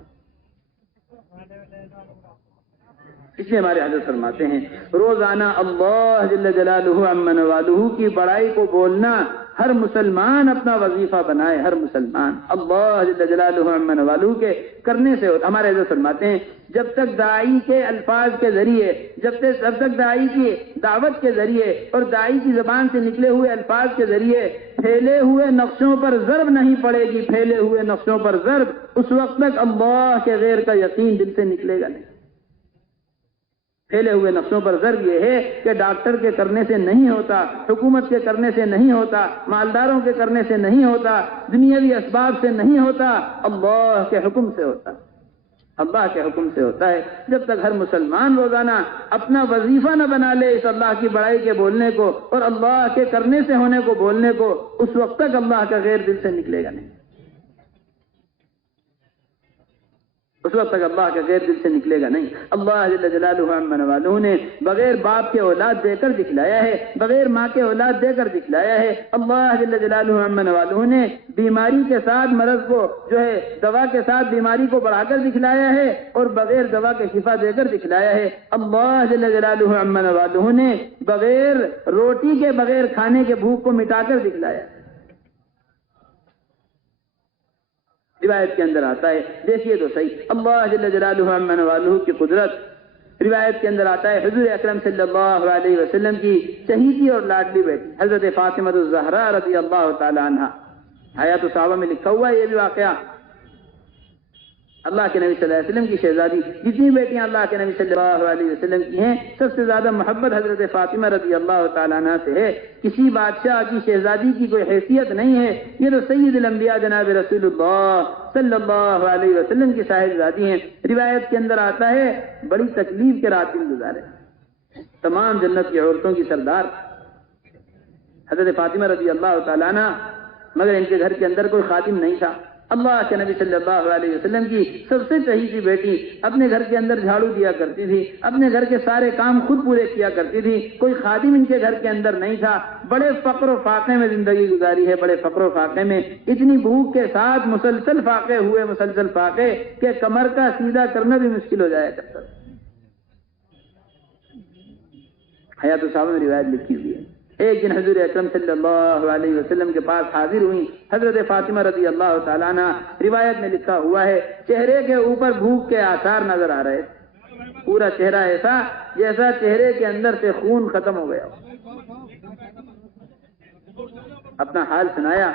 اس لیے ہمارے حضرت فرماتے ہیں روزانہ اللہ جل جلالہ عما نوالہ کی بڑائی کو بولنا ہر مسلمان اپنا وظیفہ بنائے، ہر مسلمان اللہ جل جلالہ عما نوالہ کے کرنے سے۔ ہمارے حضرت فرماتے ہیں جب تک داعی کے الفاظ کے ذریعے، جب تک داعی کی دعوت کے ذریعے اور داعی کی زبان سے نکلے ہوئے الفاظ کے ذریعے پھیلے ہوئے نقشوں پر ضرب نہیں پڑے گی، پھیلے ہوئے نقشوں پر ضرب، اس وقت تک اللہ کے غیر کا یقین دل سے نکلے گا نہیں۔ پھیلے ہوئے نقشوں پر ضرب یہ ہے کہ ڈاکٹر کے کرنے سے نہیں ہوتا، حکومت کے کرنے سے نہیں ہوتا، مالداروں کے کرنے سے نہیں ہوتا، دنیاوی اسباب سے نہیں ہوتا، اللہ کے حکم سے ہوتا، اللہ کے حکم سے ہوتا ہے۔ جب تک ہر مسلمان روزانہ اپنا وظیفہ نہ بنا لے اس اللہ کی بڑائی کے بولنے کو اور اللہ کے کرنے سے ہونے کو بولنے کو، اس وقت تک اللہ کا غیر دل سے نکلے گا نہیں، اس وقت تک اللہ کا غیر دل سے نکلے گا نہیں۔ اللہ جل جلالہ عما نوالہ نے بغیر باپ کے اولاد دے کر دکھلایا ہے، بغیر ماں کے اولاد دے کر دکھلایا ہے۔ اللہ جل جلالہ عما نوالہ نے بیماری کے ساتھ مرض کو جو ہے دوا کے ساتھ بیماری کو بڑھا کر دکھلایا ہے اور بغیر دوا کے شفا دے کر دکھلایا ہے۔ اللہ جل جلالہ عما نوالہ نے بغیر روٹی کے، بغیر کھانے کے بھوک کو مٹا کر دکھلایا ہے۔ روایت کے اندر آتا ہے، دیکھیے تو صحیح اللہ جل جلالہ عما نوالہ کی قدرت۔ روایت کے اندر آتا ہے حضور اکرم صلی اللہ علیہ وسلم کی چہیتی اور لاڈلی بیٹی حضرت فاطمہ الزہرا رضی اللہ تعالی عنہا، حیات الصحابہ میں لکھا ہوا ہے یہ بھی واقعہ۔ اللہ کے نبی صلی اللہ علیہ وسلم کی شہزادی، جتنی بیٹیاں اللہ کے نبی صلی اللہ علیہ وسلم کی ہیں، سب سے زیادہ محبت حضرت فاطمہ رضی اللہ تعالیٰ عنہ سے ہے۔ کسی بادشاہ کی شہزادی کی کوئی حیثیت نہیں ہے، یہ تو سید الانبیاء جناب رسول اللہ صلی اللہ علیہ وسلم کی صاحبزادی ہیں۔ روایت کے اندر آتا ہے بڑی تکلیف کے رات دن گزارے، تمام جنت کی عورتوں کی سردار حضرت فاطمہ رضی اللہ تعالیٰ عنہ، مگر ان کے گھر کے اندر کوئی خادم نہیں تھا۔ اللہ کے نبی صلی اللہ علیہ وسلم کی سب سے چہیتی بیٹی اپنے گھر کے اندر جھاڑو دیا کرتی تھی، اپنے گھر کے سارے کام خود پورے کیا کرتی تھی، کوئی خادم ان کے گھر کے اندر نہیں تھا۔ بڑے فقر و فاقے میں زندگی گزاری ہے، بڑے فقر و فاقے میں، اتنی بھوک کے ساتھ مسلسل فاقے ہوئے، مسلسل فاقے کہ کمر کا سیدھا کرنا بھی مشکل ہو جایا کرتا۔ حیات الصحابہ میں روایت لکھی ہوئی ہے، ایک دن حضور اکرم صلی اللہ علیہ وسلم کے پاس حاضر ہوئی حضرت فاطمہ رضی اللہ تعالیٰ عنہ۔ روایت میں لکھا ہوا ہے چہرے کے اوپر بھوک کے آثار نظر آ رہے، پورا چہرہ ایسا جیسا چہرے کے اندر سے خون ختم ہو گیا۔ اپنا حال سنایا،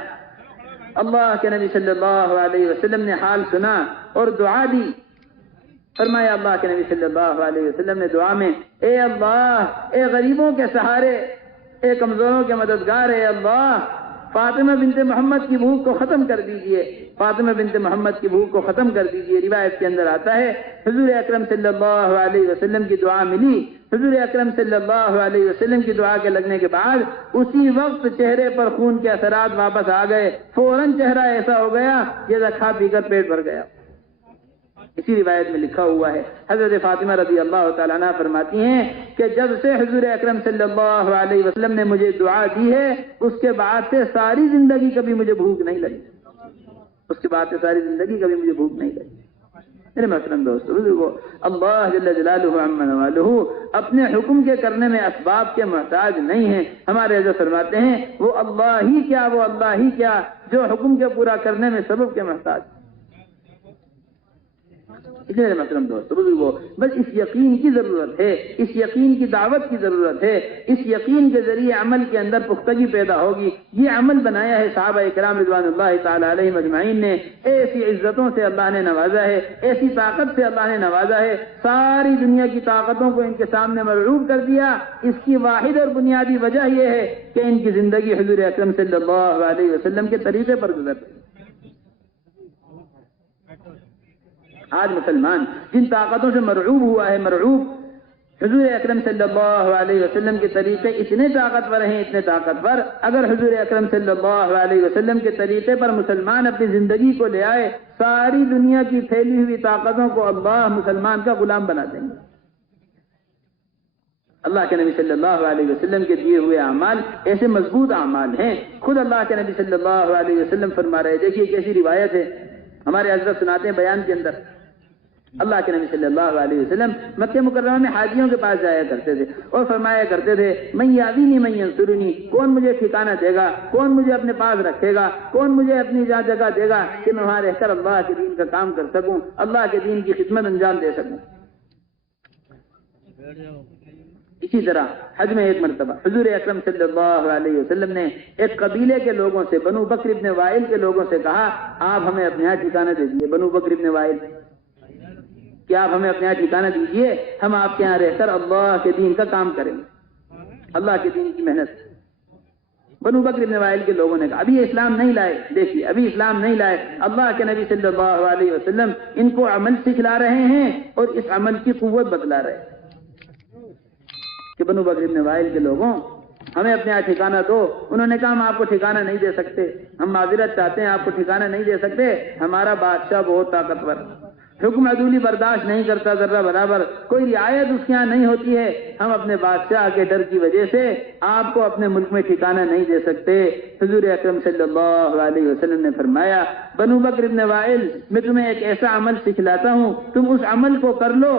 اللہ کے نبی صلی اللہ علیہ وسلم نے حال سنا اور دعا دی۔ فرمایا اللہ کے نبی صلی اللہ علیہ وسلم نے دعا میں، اے اللہ، اے غریبوں کے سہارے، اے کمزوروں کے مددگار، اے اللہ، فاطمہ بنت محمد کی بھوک کو ختم کر دیجئے، فاطمہ بنت محمد کی بھوک کو ختم کر دیجئے۔ روایت کے اندر آتا ہے حضور اکرم صلی اللہ علیہ وسلم کی دعا ملی۔ حضور اکرم صلی اللہ علیہ وسلم کی دعا کے لگنے کے بعد اسی وقت چہرے پر خون کے اثرات واپس آ گئے، فوراً چہرہ ایسا ہو گیا جیسا کھا پی کر پیٹ بھر گیا۔ اسی روایت میں لکھا ہوا ہے حضرت فاطمہ رضی اللہ تعالیٰ عنہ فرماتی ہیں کہ جب سے حضور اکرم صلی اللہ علیہ وسلم نے مجھے دعا دی ہے، اس کے بعد سے ساری زندگی کبھی مجھے بھوک نہیں لگی، اس کے بعد سے ساری زندگی کبھی مجھے بھوک نہیں لگی۔ میرے محترم دوستو بزرگو، اللہ جل جلالہ عما نوالہ اپنے حکم کے کرنے میں اسباب کے محتاج نہیں ہیں۔ ہمارے حضرت فرماتے ہیں وہ اللہ ہی کیا جو حکم کے پورا کرنے میں سبب کے محتاج۔ اس لیے محترم دوستو بزرگو، بس اس یقین کی ضرورت ہے، اس یقین کی دعوت کی ضرورت ہے، اس یقین کے ذریعے عمل کے اندر پختگی پیدا ہوگی۔ یہ عمل بنایا ہے صحابہ کرام رضوان اللہ تعالی علیہم اجمعین نے، ایسی عزتوں سے اللہ نے نوازا ہے، ایسی طاقت سے اللہ نے نوازا ہے، ساری دنیا کی طاقتوں کو ان کے سامنے مرعوب کر دیا۔ اس کی واحد اور بنیادی وجہ یہ ہے کہ ان کی زندگی حضور اکرم صلی اللہ علیہ وسلم کے طریقے پر گزرتی ہے۔ آج مسلمان جن طاقتوں سے مرعوب ہوا ہے، مرعوب حضور اکرم صلی اللہ علیہ وسلم کے طریقے اتنے طاقتور ہیں، اتنے طاقتور، اگر حضور اکرم صلی اللہ علیہ وسلم کے طریقے پر مسلمان اپنی زندگی کو لے آئے، ساری دنیا کی پھیلی ہوئی طاقتوں کو اللہ مسلمان کا غلام بنا دیں گے۔ اللہ کے نبی صلی اللہ علیہ وسلم کے دیے ہوئے اعمال ایسے مضبوط اعمال ہیں، خود اللہ کے نبی صلی اللہ علیہ وسلم فرما رہے، دیکھیے کیسی روایت ہے، ہمارے حضرت سناتے ہیں بیان کے اندر، اللہ کے نبی صلی اللہ علیہ وسلم مکہ مکرمہ میں حاجیوں کے پاس جایا کرتے تھے اور فرمایا کرتے تھے، من یعوینی من ینصرنی، کون مجھے ٹھکانہ دے گا، کون مجھے اپنے پاس رکھے گا، کون مجھے اپنی جگہ دے گا کہ میں وہاں رہ کر اللہ کے دین کا کام کر سکوں، اللہ کے دین کی خدمت انجام دے سکوں۔ اسی طرح حج میں ایک مرتبہ حضور اکرم صلی اللہ علیہ وسلم نے ایک قبیلے کے لوگوں سے، بنو بکر ابن وائل کے لوگوں سے کہا، آپ ہمیں اپنے یہاں ٹھکانہ دے دیے۔ بنو بکر ابن وائل کہ آپ ہمیں اپنے یہاں ٹھکانہ دیجئے، ہم آپ کے یہاں رہ کر اللہ کے دین کا کام کریں گے، اللہ کے دین کی محنت۔ بنو بکر بن وائل کے لوگوں نے کہا ابھی اسلام نہیں لائے، دیکھیے ابھی اسلام نہیں لائے، اللہ کے نبی صلی اللہ علیہ وسلم ان کو عمل سکھلا رہے ہیں اور اس عمل کی قوت بتلا رہے ہیں کہ بنو بکر بن وائل کے لوگوں ہمیں اپنے یہاں ٹھکانہ دو۔ انہوں نے کہا ہم آپ کو ٹھکانہ نہیں دے سکتے، ہم معذرت چاہتے ہیں، آپ کو ٹھکانہ نہیں دے سکتے، ہمارا بادشاہ بہت طاقتور، حکم عدولی برداشت نہیں کرتا ذرہ برابر، کوئی رعایت اس کے یہاں نہیں ہوتی ہے، ہم اپنے بادشاہ کے ڈر کی وجہ سے آپ کو اپنے ملک میں ٹھکانہ نہیں دے سکتے۔ حضور اکرم صلی اللہ علیہ وسلم نے فرمایا بنو بکر بن وائل میں تمہیں ایک ایسا عمل سکھلاتا ہوں، تم اس عمل کو کر لو۔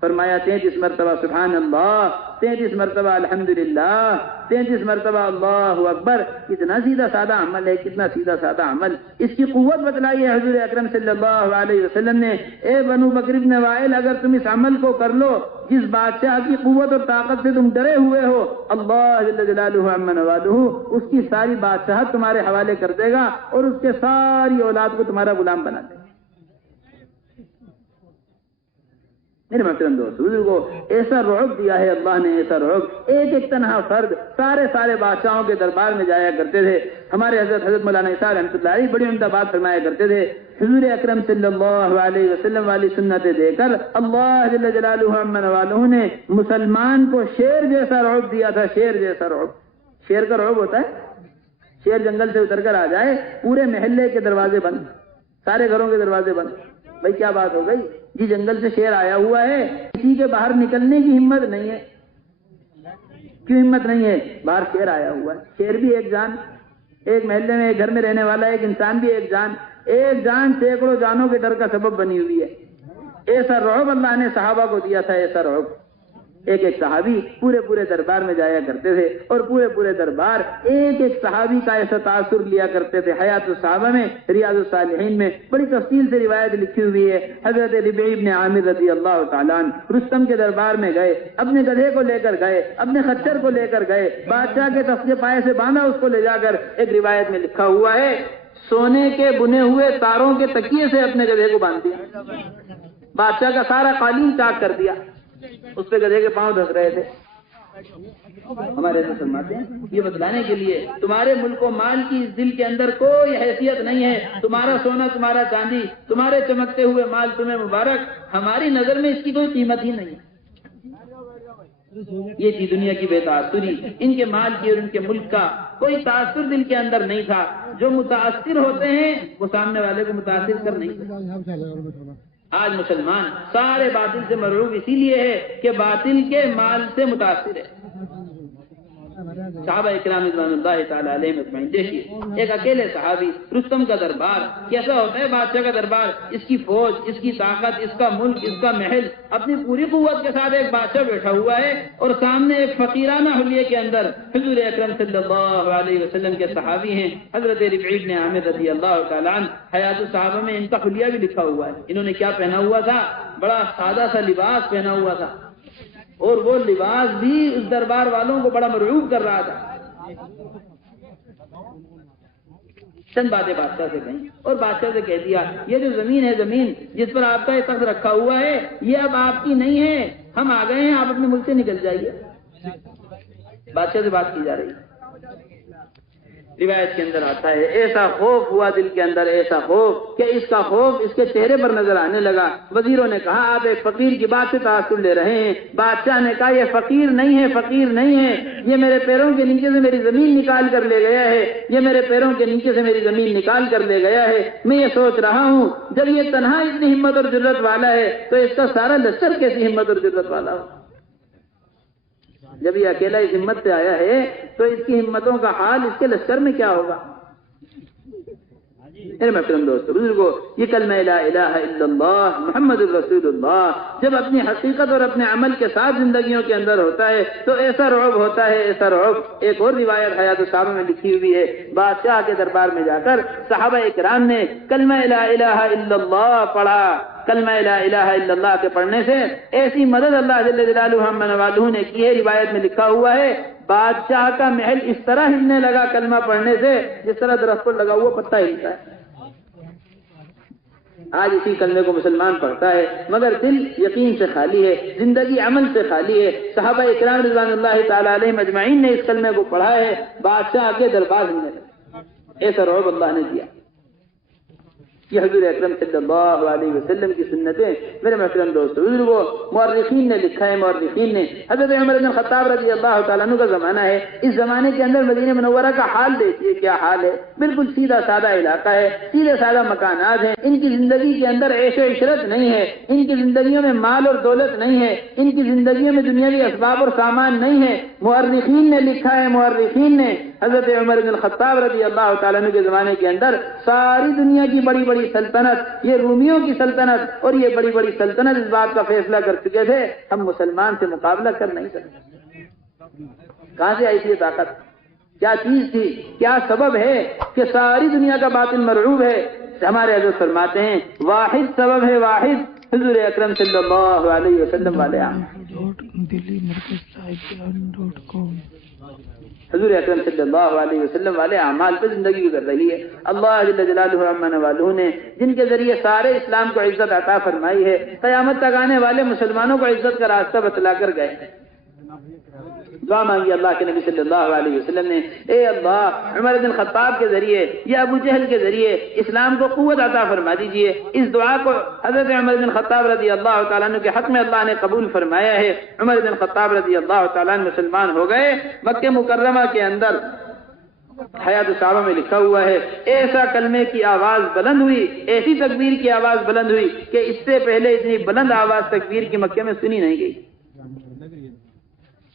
فرمایا 33 مرتبہ سبحان اللہ، 33 مرتبہ الحمدللہ، 33 مرتبہ اللہ اکبر۔ کتنا سیدھا سادہ عمل ہے، کتنا سیدھا سادہ عمل، اس کی قوت بتلائی ہے حضور اکرم صلی اللہ علیہ وسلم نے۔ اے بنو بکر بن وائل اگر تم اس عمل کو کر لو جس بادشاہ کی قوت اور طاقت سے تم ڈرے ہوئے ہو، اللہ جل جلالہ عما نوالہ اس کی ساری بادشاہت تمہارے حوالے کر دے گا اور اس کے ساری اولاد کو تمہارا غلام بنا دے گا۔ میرے محترم دوست بزرگوں، ایسا رعب دیا ہے اللہ نے، ایسا رعب، ایک ایک تنہا فرد سارے بادشاہوں کے دربار میں جایا کرتے تھے۔ ہمارے حضرت مولانا اسحاق رحمۃ اللہ علیہ بڑی عمدہ بات فرمایا کرتے تھے، حضور اکرم صلی اللہ علیہ وسلم والی سنتیں دے کر اللہ جل جلالہ عما نوالہ نے مسلمان کو شیر جیسا رعب دیا تھا، شیر جیسا رعب۔ شیر کا رعب ہوتا ہے شیر جنگل سے اتر کر آ جائے، پورے محلے کے دروازے بند، سارے گھروں کے دروازے بند۔ بھائی کیا بات ہو گئی جی، جنگل سے شیر آیا ہوا ہے، کسی کے باہر نکلنے کی ہمت نہیں ہے۔ کیوں ہمت نہیں ہے؟ باہر شیر آیا ہوا ہے، شیر بھی ایک جان، ایک محلے میں ایک گھر میں رہنے والا ایک انسان بھی ایک جان، ایک جان سینکڑوں جانوں کے ڈر کا سبب بنی ہوئی ہے۔ ایسا رعب اللہ نے صحابہ کو دیا تھا، ایسا رعب۔ ایک ایک صحابی پورے دربار میں جایا کرتے تھے اور پورے دربار ایک ایک صحابی کا ایسا تاثر لیا کرتے تھے۔ حیات الصحابہ میں، ریاض الصالحین میں بڑی تفصیل سے روایت لکھی ہوئی ہے۔ حضرت ربیع بن عامر رضی اللہ تعالیٰ عنہ رستم کے دربار میں گئے، اپنے گدھے کو لے کر گئے، اپنے خچر کو لے کر گئے، بادشاہ کے تختے پائے سے باندھا اس کو لے جا کر، ایک روایت میں لکھا ہوا ہے سونے کے بنے ہوئے تاروں کے تکیے سے اپنے گدھے کو باندھ دیا، بادشاہ کا سارا قالین چاک کر دیا، اس پہ گدھے کے پاؤں دھس رہے تھے۔ ہمارے ایسے فرماتے ہیں یہ بتلانے کے لیے تمہارے ملک و مال کی اس دل کے اندر کوئی حیثیت نہیں ہے، تمہارا سونا، تمہارا چاندی، تمہارے چمکتے ہوئے مال تمہیں مبارک، ہماری نظر میں اس کی کوئی قیمت ہی نہیں ہے۔ یہ تھی دنیا کی بے تاثری، ان کے مال کی اور ان کے ملک کا کوئی تاثر دل کے اندر نہیں تھا۔ جو متاثر ہوتے ہیں وہ سامنے والے کو متاثر کر نہیں سکتے۔ آج مسلمان سارے باطل سے مرعوب اسی لیے ہے کہ باطل کے مال سے متاثر ہے۔ صحابہ اکرام رضوان اللہ تعالی علیہ مجمعین، دیکھیے ایک اکیلے صحابی، رستم کا دربار کیسا ہوتا ہے، بادشاہ کا دربار، اس کی فوج، اس کی طاقت، اس کا ملک، اس کا محل، اپنی پوری قوت کے ساتھ ایک بادشاہ بیٹھا ہوا ہے اور سامنے ایک فقیرانہ حلیے کے اندر حضور اکرم صلی اللہ علیہ وسلم کے صحابی ہیں حضرت ربیع بن عامر رضی اللہ تعالیٰ عنہ۔ حیات الصحابہ میں ان کا حلیہ بھی لکھا ہوا ہے، انہوں نے کیا پہنا ہوا تھا، بڑا سادہ سا لباس پہنا ہوا تھا، اور وہ لباس بھی اس دربار والوں کو بڑا مرعوب کر رہا تھا۔ چند باتیں بادشاہ سے کہیں اور بادشاہ سے کہہ دیا یہ جو زمین ہے، زمین جس پر آپ کا یہ تخت رکھا ہوا ہے، یہ اب آپ کی نہیں ہے، ہم آ گئے ہیں، آپ اپنے ملک سے نکل جائیے۔ بادشاہ سے بات کی جا رہی ہے۔ روایت کے اندر آتا ہے ایسا خوف ہوا دل کے اندر، ایسا خوف کہ اس کا خوف اس کے چہرے پر نظر آنے لگا۔ وزیروں نے کہا آپ ایک فقیر کی بات سے تعصب لے رہے ہیں۔ بادشاہ نے کہا یہ فقیر نہیں ہے، فقیر نہیں ہے، یہ میرے پیروں کے نیچے سے میری زمین نکال کر لے گیا ہے، یہ میرے پیروں کے نیچے سے میری زمین نکال کر لے گیا ہے۔ میں یہ سوچ رہا ہوں جب یہ تنہا اتنی ہمت اور جرت والا ہے تو اس کا سارا لشکر کیسی ہمت اور جرت والا ہو۔ جب یہ اکیلا اس ہمت سے آیا ہے تو اس کی ہمتوں کا حال اس کے لشکر میں کیا ہوگا؟ میرے محترم دوستو بزرگو، یہ کلمہ لا الہ الا اللہ محمد الرسول اللہ جب اپنی حقیقت اور اپنے عمل کے ساتھ زندگیوں کے اندر ہوتا ہے تو ایسا رعب ہوتا ہے، ایسا رعب۔ ایک اور روایت حیات الصحابہ میں لکھی ہوئی ہے، بادشاہ کے دربار میں جا کر صحابہ اکرام نے کلمہ لا الہ الا اللہ پڑھا۔ کلمہ لا الہ الا اللہ کے پڑھنے سے ایسی مدد اللہ جل جلالہ عما نوالہ نے کی ہے۔ روایت میں لکھا ہوا ہے بادشاہ کا محل اس طرح ہلنے لگا کلمہ پڑھنے سے جس طرح درخت پر لگا ہوا پتا ہلتا ہے۔ آج اسی کلمے کو مسلمان پڑھتا ہے مگر دل یقین سے خالی ہے، زندگی عمل سے خالی ہے۔ صحابہ اکرام رضوان اللہ تعالی علیہم اجمعین نے اس کلمے کو پڑھا ہے، بادشاہ کے دربار میں ایسا رعب اللہ نے دیا۔ یہ حضور اکرم صلی اللہ علیہ وسلم کی سنتیں میرے محترم دوستو بزرگوں، مورخین نے لکھا ہے، مورخین نے حضرت عمر بن خطاب رضی اللہ تعالیٰ عنہ کا زمانہ ہے، اس زمانے کے اندر مدینہ منورہ کا حال دیکھیے کیا حال ہے، بالکل سیدھا سادہ علاقہ ہے، سیدھے سادہ مکانات ہیں، ان کی زندگی کے اندر عیش و عشرت نہیں ہے، ان کی زندگیوں میں مال اور دولت نہیں ہے، ان کی زندگیوں میں دنیاوی اسباب اور سامان نہیں ہے۔ مورخین نے لکھا ہے، مورخین نے حضرت عمر بن الخطاب رضی اللہ تعالیٰ عنہ کے زمانے کے اندر ساری دنیا کی بڑی بڑی سلطنت، یہ رومیوں کی سلطنت اور یہ بڑی بڑی سلطنت اس بات کا فیصلہ کر چکے تھے ہم مسلمان سے مقابلہ کر نہیں سکتے۔ کہاں سے آئی تھی یہ طاقت؟ کیا چیز تھی؟ کیا سبب ہے کہ ساری دنیا کا باطن مرعوب ہے؟ ہمارے حضرت فرماتے ہیں واحد سبب ہے، واحد حضور اکرم صلی اللہ علیہ وسلم والے حضور اکرم صلی اللہ علیہ وسلم والے اعمال پہ زندگی گزر رہی ہے۔ اللہ جل جلالہ عما نوالہ نے جن کے ذریعے سارے اسلام کو عزت عطا فرمائی ہے، قیامت تک آنے والے مسلمانوں کو عزت کا راستہ بتلا کر گئے۔ دعا مانگی اللہ کے نبی صلی اللہ علیہ وسلم نے، اے اللہ عمر بن خطاب کے ذریعے یا ابو جہل کے ذریعے اسلام کو قوت عطا فرما دیجئے۔ اس دعا کو حضرت عمر بن خطاب رضی اللہ تعالیٰ عنہ کے حق میں اللہ نے قبول فرمایا ہے۔ عمر بن خطاب رضی اللہ تعالیٰ عنہ مسلمان ہو گئے۔ مکہ مکرمہ کے اندر حیات الصحابہ میں لکھا ہوا ہے، ایسا کلمے کی آواز بلند ہوئی، ایسی تکبیر کی آواز بلند ہوئی کہ اس سے پہلے اتنی بلند آواز تکبیر کی مکے میں سنی نہیں گئی۔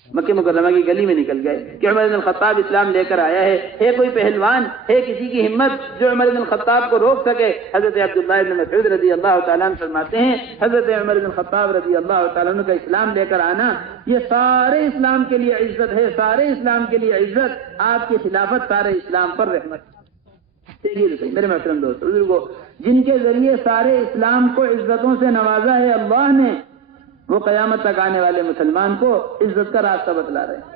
مکہ مکرمہ کی گلی میں نکل گئے کہ عمر بن الخطاب اسلام لے کر آیا ہے کوئی پہلوان ہے کسی کی ہمت جو عمر بن الخطاب کو روک سکے؟ حضرت عبداللہ بن مسعود رضی اللہ تعالیٰ عنہ فرماتے ہیں حضرت عمر بن الخطاب رضی اللہ تعالیٰ عنہ کا اسلام لے کر آنا یہ سارے اسلام کے لیے عزت ہے، سارے اسلام کے لیے عزت، آپ کی خلافت سارے اسلام پر رحمت۔ دیکھیے میرے محترم دوستو بزرگوں، جن کے ذریعے سارے اسلام کو عزتوں سے نوازا ہے اللہ نے، وہ قیامت تک آنے والے مسلمان کو عزت کا راستہ بتلا رہے ہیں۔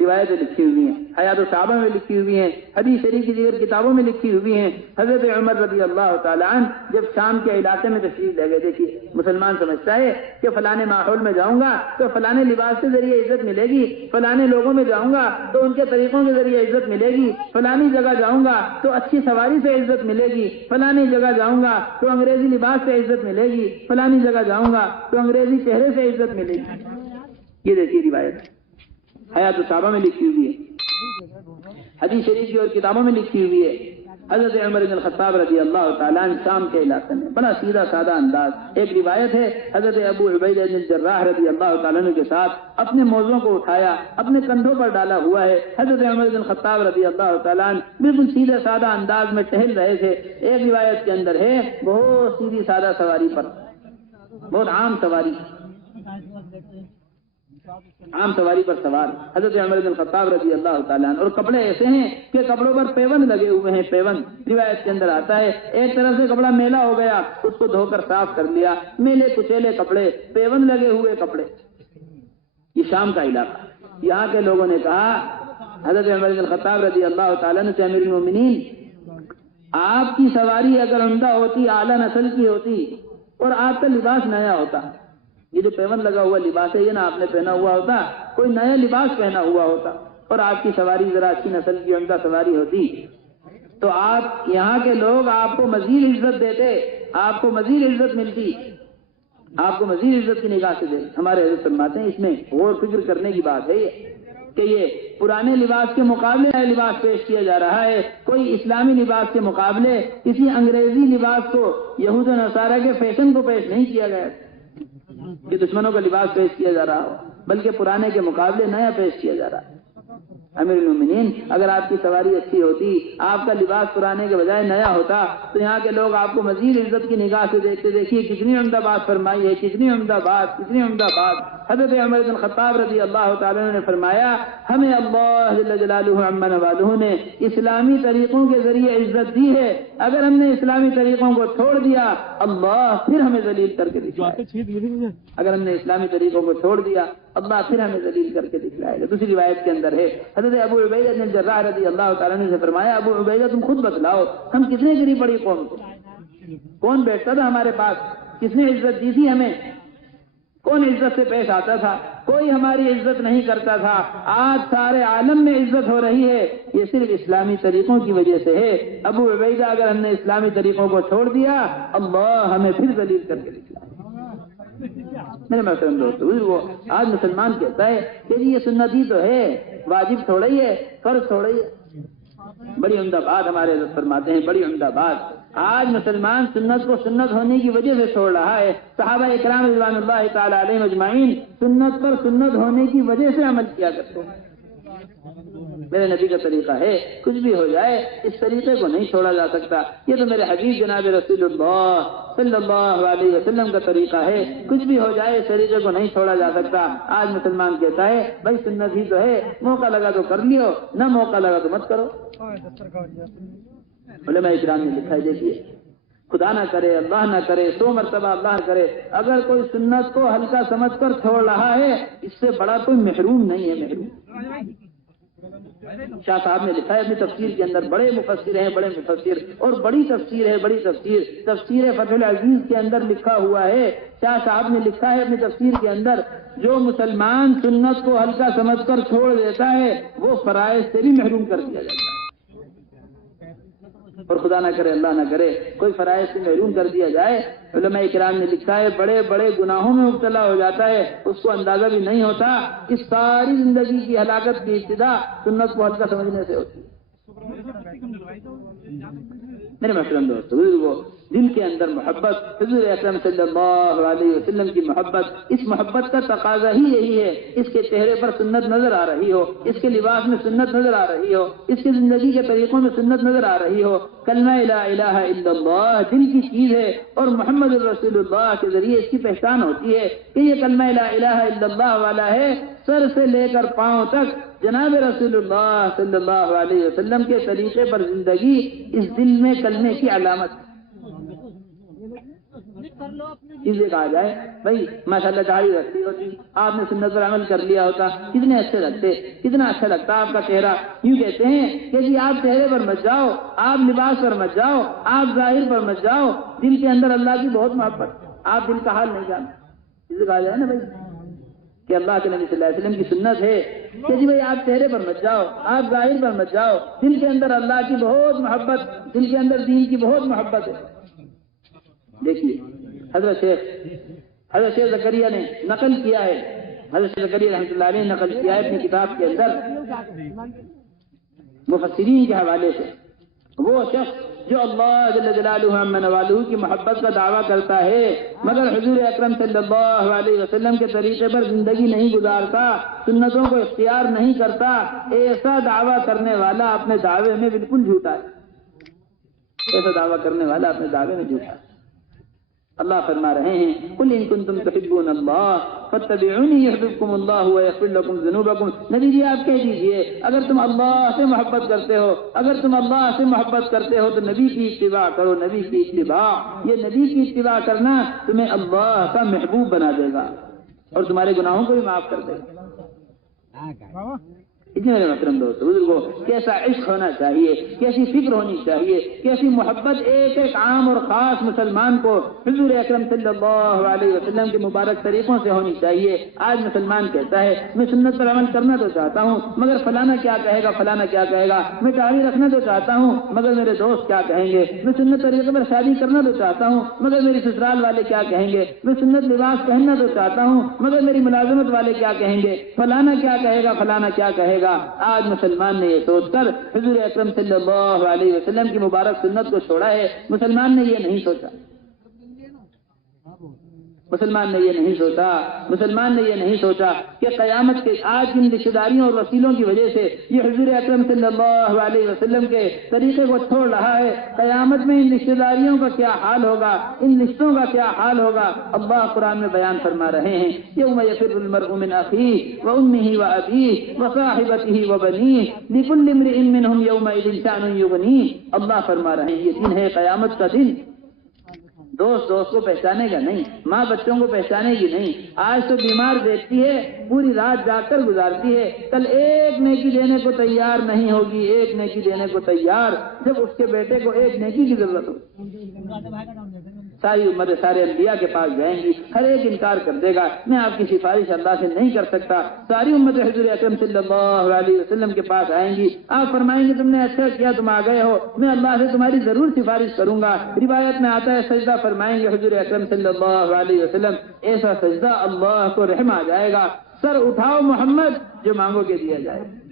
روایتیں لکھی ہوئی ہیں، حیات الصحابہ میں لکھی ہوئی ہیں، حدیث شریف کی دیگر کتابوں میں لکھی ہوئی ہیں۔ حضرت عمر رضی اللہ تعالیٰ عنہ جب شام کے علاقے میں تشریف لے گئے، دیکھیے مسلمان سمجھتا ہے کہ فلانے ماحول میں جاؤں گا تو فلانے لباس کے ذریعے عزت ملے گی، فلانے لوگوں میں جاؤں گا تو ان کے طریقوں کے ذریعے عزت ملے گی، فلانی جگہ جاؤں گا تو اچھی سواری سے عزت ملے گی، فلانی جگہ جاؤں گا تو انگریزی لباس سے عزت ملے گی، فلانی جگہ جاؤں گا تو انگریزی چہرے سے عزت ملے گی۔ یہ دیکھیے روایت حیات الصحابہ میں لکھی ہوئی ہے، حدیث شریف کی اور کتابوں میں لکھی ہوئی ہے۔ حضرت عمر بن الخطاب رضی اللہ تعالیٰ عنہ شام کے علاقے میں بڑا سیدھا سادہ انداز، ایک روایت ہے حضرت ابو عبیدہ بن الجراح رضی اللہ تعالیٰ عنہ کے ساتھ اپنے موزوں کو اٹھایا، اپنے کندھوں پر ڈالا ہوا ہے۔ حضرت عمر بن الخطاب رضی اللہ تعالیٰ عنہ بالکل سیدھے سادہ انداز میں ٹہل رہے تھے۔ ایک روایت کے اندر ہے بہت سیدھی سادہ سواری پر، بہت عام سواری پر سوار حضرت عمر بن الخطاب رضی اللہ تعالیٰ عنہ، اور کپڑے ایسے ہیں کہ کپڑوں پر پیوند لگے ہوئے ہیں، پیوند روایت کے اندر آتا ہے ایک طرح سے کپڑا میلا ہو گیا، اس کو دھو کر صاف کر لیا، میلے کچیلے کپڑے، پیوند لگے ہوئے کپڑے۔ یہ شام کا علاقہ، یہاں کے لوگوں نے کہا حضرت عمر بن الخطاب رضی اللہ تعالیٰ عنہ سے امیر المومنین آپ کی سواری اگر عمدہ ہوتی، اعلیٰ نسل کی ہوتی اور آپ کا لباس نیا ہوتا، یہ جو پیوند لگا ہوا لباس ہے یہ نہ آپ نے پہنا ہوا ہوتا، کوئی نیا لباس پہنا ہوا ہوتا اور آپ کی سواری ذرا اچھی نسل کی عمدہ سواری ہوتی تو آپ یہاں کے لوگ آپ کو مزید عزت دیتے، آپ کو مزید عزت ملتی، آپ کو مزید عزت کی نگاہ سے دیتے۔ ہمارے حضرت فرماتے ہیں اس میں غور فکر کرنے کی بات ہے یہ کہ یہ پرانے لباس کے مقابلے نیا لباس پیش کیا جا رہا ہے، کوئی اسلامی لباس کے مقابلے کسی انگریزی لباس کو، یہود و نصارہ کے فیشن کو پیش نہیں کیا گیا کہ دشمنوں کا لباس پیش کیا جا رہا ہو، بلکہ پرانے کے مقابلے نیا پیش کیا جا رہا ہے۔ امیر المومنین اگر آپ کی سواری اچھی ہوتی، آپ کا لباس پرانے کے بجائے نیا ہوتا تو یہاں کے لوگ آپ کو مزید عزت کی نگاہ سے دیکھتے۔ دیکھیے کتنی عمدہ بات فرمائی ہے، کتنی عمدہ بات، کتنی عمدہ بات۔ حضرت عمر بن الخطاب رضی اللہ تعالیٰ عنہ نے فرمایا ہمیں اللہ جل جلالہ عما نوالہ نے اسلامی طریقوں کے ذریعے عزت دی ہے، اگر ہم نے اسلامی طریقوں کو چھوڑ دیا اللہ پھر ہمیں ذلیل کر کے دکھلائے، اگر ہم نے اسلامی طریقوں کو چھوڑ دیا اللہ پھر ہمیں ذلیل کر کے دکھلائے گا۔ دوسری روایت کے اندر ہے حضرت ابو عبیدہ بن الجراح رضی اللہ تعالیٰ عنہ سے فرمایا ابو عبیدہ تم خود بتلاؤ ہم کتنے غریب بڑی قوم تھے، کون بیٹھتا تھا ہمارے پاس؟ کس نے عزت دی تھی ہمیں؟ کون عزت سے پیش آتا تھا؟ کوئی ہماری عزت نہیں کرتا تھا۔ آج سارے عالم میں عزت ہو رہی ہے، یہ صرف اسلامی طریقوں کی وجہ سے ہے۔ ابو عبیدہ اگر ہم نے اسلامی طریقوں کو چھوڑ دیا، اللہ ہمیں پھر ذلیل کر کے دکھائے۔ میرے محترم دوستو، وہ آج مسلمان کہتا ہے کہ یہ سنت ہی تو ہے، واجب تھوڑا ہی ہے، فرض تھوڑا ہی ہے۔ بڑی عمدہ بات ہمارے حضرت فرماتے ہیں، بڑی عمدہ بات۔ آج مسلمان سنت کو سنت ہونے کی وجہ سے چھوڑ رہا ہے۔ صحابہ اکرام رضوان اللہ تعالی علیہم اجمعین سنت پر سنت ہونے کی وجہ سے عمل کیا کرتے ہیں۔ میرے نبی کا طریقہ ہے، کچھ بھی ہو جائے اس طریقے کو نہیں چھوڑا جا سکتا۔ یہ تو میرے حبیب جناب رسول اللہ صلی اللہ علیہ وسلم کا طریقہ ہے، کچھ بھی ہو جائے اس طریقے کو نہیں چھوڑا جا سکتا۔ آج مسلمان کہتا ہے بھائی سنت ہی تو ہے، موقع لگا تو کر لیو، نہ موقع لگا تو مت کرو۔ علماء اکرام نے لکھا ہے، دیکھیے خدا نہ کرے، اللہ نہ کرے، 100 مرتبہ اللہ نہ کرے، اگر کوئی سنت کو ہلکا سمجھ کر چھوڑ رہا ہے اس سے بڑا کوئی محروم نہیں ہے۔ محروم شاہ صاحب نے لکھا ہے اپنی تفسیر کے اندر، بڑے مفسر ہیں، بڑے مفسر، اور بڑی تفسیر ہے، بڑی تفسیر، تفسیر فتح العزیز کے اندر لکھا ہوا ہے۔ شاہ صاحب نے لکھا ہے اپنی تفسیر کے اندر، جو مسلمان سنت کو ہلکا سمجھ کر چھوڑ دیتا ہے وہ فرائض سے بھی محروم کر دیا جاتا ہے، اور خدا نہ کرے، اللہ نہ کرے کوئی فرائض سے محروم کر دیا جائے۔ علماء کرام نے لکھا ہے بڑے بڑے گناہوں میں مبتلا ہو جاتا ہے، اس کو اندازہ بھی نہیں ہوتا۔ اس ساری زندگی کی ہلاکت کی ابتدا سنت کو ہلکا سمجھنے سے ہوتی ہے۔ میرے محترم دوستو، دل کے اندر محبت، حضور اکرم صلی اللہ علیہ وسلم کی محبت، اس محبت کا تقاضا ہی یہی ہے، اس کے چہرے پر سنت نظر آ رہی ہو، اس کے لباس میں سنت نظر آ رہی ہو، اس کی زندگی کے طریقوں میں سنت نظر آ رہی ہو۔ کلمہ لا الہ الا اللہ دل کی چیز ہے، اور محمد رسول اللہ کے ذریعے اس کی پہچان ہوتی ہے کہ یہ کلمہ لا الہ الا اللہ والا ہے۔ سر سے لے کر پاؤں تک جناب رسول اللہ صلی اللہ علیہ وسلم کے طریقے پر زندگی اس دل میں کلمے کی علامت۔ اس لیے کہا جائے بھائی ماشاءاللہ داڑھی رکھتی ہوتی، آپ نے سنت پر عمل کر لیا ہوتا، کتنے اچھے لگتے، کتنا اچھا لگتا آپ کا چہرہ۔ یوں کہتے ہیں کہ جی آپ چہرے پر مت جاؤ، آپ لباس پر مت جاؤ، آپ ظاہر پر مت جاؤ، دل کے اندر اللہ کی بہت محبت، آپ دل کا حال نہیں جانتے۔ اس لیے کہا جائے نا بھائی کہ اللہ کے نبی صلی اللہ علیہ وسلم کی سنت ہے کہ جی بھائی آپ چہرے پر مت جاؤ، آپ ظاہر پر مت جاؤ، دل کے اندر اللہ کی بہت محبت، دل کے اندر دین کی بہت محبت ہے۔ دیکھیے حضرت شیخ زکریا نے نقل کیا ہے، حضرت شیخ زکریا رحمۃ اللہ علیہ نے نقل کیا ہے اپنی کتاب کے اندر مفسرین کے حوالے سے، وہ شخص جو اللہ جل جلالہ عم نوالہ کی محبت کا دعویٰ کرتا ہے مگر حضور اکرم صلی اللہ علیہ وسلم کے طریقے پر زندگی نہیں گزارتا، سنتوں کو اختیار نہیں کرتا، ایسا دعویٰ کرنے والا اپنے دعوے میں بالکل جھوٹا ہے۔ ایسا دعویٰ کرنے والا اپنے دعوے میں جھوٹا ہے۔ اللہ فرما رہے ہیں قل ان کنتم تحبون اللہ فاتبعونی یحببکم اللہ ویغفر لکم ذنوبکم۔ نبی جی آپ کہہ دیجئے اگر تم اللہ سے محبت کرتے ہو، اگر تم اللہ سے محبت کرتے ہو تو نبی کی اتباع کرو، نبی کی اتباع، یہ نبی کی اتباع کرنا تمہیں اللہ کا محبوب بنا دے گا اور تمہارے گناہوں کو بھی معاف کر دے گا۔ اتنے میرے محترم دوستو بزرگوں، کیسا عشق ہونا چاہیے، کیسی فکر ہونی چاہیے، کیسی محبت ایک ایک عام اور خاص مسلمان کو حضور اکرم صلی اللہ علیہ وسلم کے مبارک طریقوں سے ہونی چاہیے۔ آج مسلمان کہتا ہے میں سنت پر عمل کرنا تو چاہتا ہوں مگر فلانا کیا کہے گا، فلانا کیا کہے گا، میں داڑھی رکھنا تو چاہتا ہوں مگر میرے دوست کیا کہیں گے، میں سنت طریقے پر شادی کرنا تو چاہتا ہوں مگر میری سسرال والے کیا کہیں گے، میں سنت لباس پہننا تو چاہتا ہوں مگر میری ملازمت والے کیا کہیں گے، فلانا کیا کہے گا، فلانا کیا کہے گا۔ آج مسلمان نے یہ سوچ کر حضور اکرم صلی اللہ علیہ وسلم کی مبارک سنت کو چھوڑا ہے۔ مسلمان نے یہ نہیں سوچا، مسلمان نے یہ نہیں سوچا کہ قیامت کے آج جن رشتہ داریوں اور وسیلوں کی وجہ سے یہ حضور اکرم صلی اللہ علیہ وسلم کے طریقے کو چھوڑ رہا ہے، قیامت میں ان رشتہ داریوں کا کیا حال ہوگا، ان رشتوں کا کیا حال ہوگا۔ اللہ قرآن میں بیان فرما رہے ہیں یوم یفر المرء من اخیہ وامہ وابیہ وصاحبتہ وبنیہ لکل امرئ منہم یومئذ شأن یغنیہ۔ اللہ فرما رہے ہیں یہ دن ہے قیامت کا دن، دوست کو پہچانے گا نہیں، ماں بچوں کو پہچانے گی نہیں۔ آج تو بیمار دیکھتی ہے پوری رات جاگ کر گزارتی ہے، کل ایک نیکی دینے کو تیار نہیں ہوگی، ایک نیکی دینے کو تیار جب اس کے بیٹے کو ایک نیکی کی ضرورت ہو۔ ساری امت سارے انبیاء کے پاس جائیں گی، ہر ایک انکار کر دے گا میں آپ کی سفارش اللہ سے نہیں کر سکتا۔ ساری امت حضور اکرم صلی اللہ علیہ وسلم کے پاس آئیں گی، آپ فرمائیں گے تم نے اچھا کیا تم آ گئے ہو، میں اللہ سے تمہاری ضرور سفارش کروں گا۔ روایت میں آتا ہے سجدہ فرمائیں گے حضور اکرم صلی اللہ علیہ وسلم، ایسا سجدہ اللہ کو رحم آ جائے گا، سر اٹھاؤ محمد جو مانگو گے دیا جائے گا،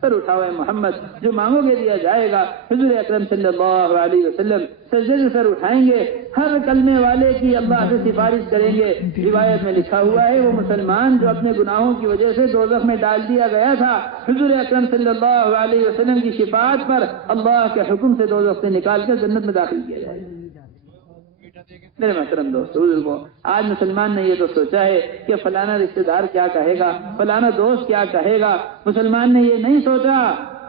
سر اٹھاؤ محمد جو مانگو گے دیا جائے گا۔ حضور اکرم صلی اللہ علیہ وسلم سجدے سے سر اٹھائیں گے، ہر کلمے والے کی اللہ سے سفارش کریں گے۔ روایت میں لکھا ہوا ہے وہ مسلمان جو اپنے گناہوں کی وجہ سے دوزخ میں ڈال دیا گیا تھا، حضور اکرم صلی اللہ علیہ وسلم کی شفاعت پر اللہ کے حکم سے دوزخ سے نکال کر جنت میں داخل کیا جائے گا۔ میرے محترم دوست بزرگوں، آج مسلمان نے یہ تو سوچا ہے کہ فلانا رشتہ دار کیا کہے گا، فلانا دوست کیا کہے گا، مسلمان نے یہ نہیں سوچا،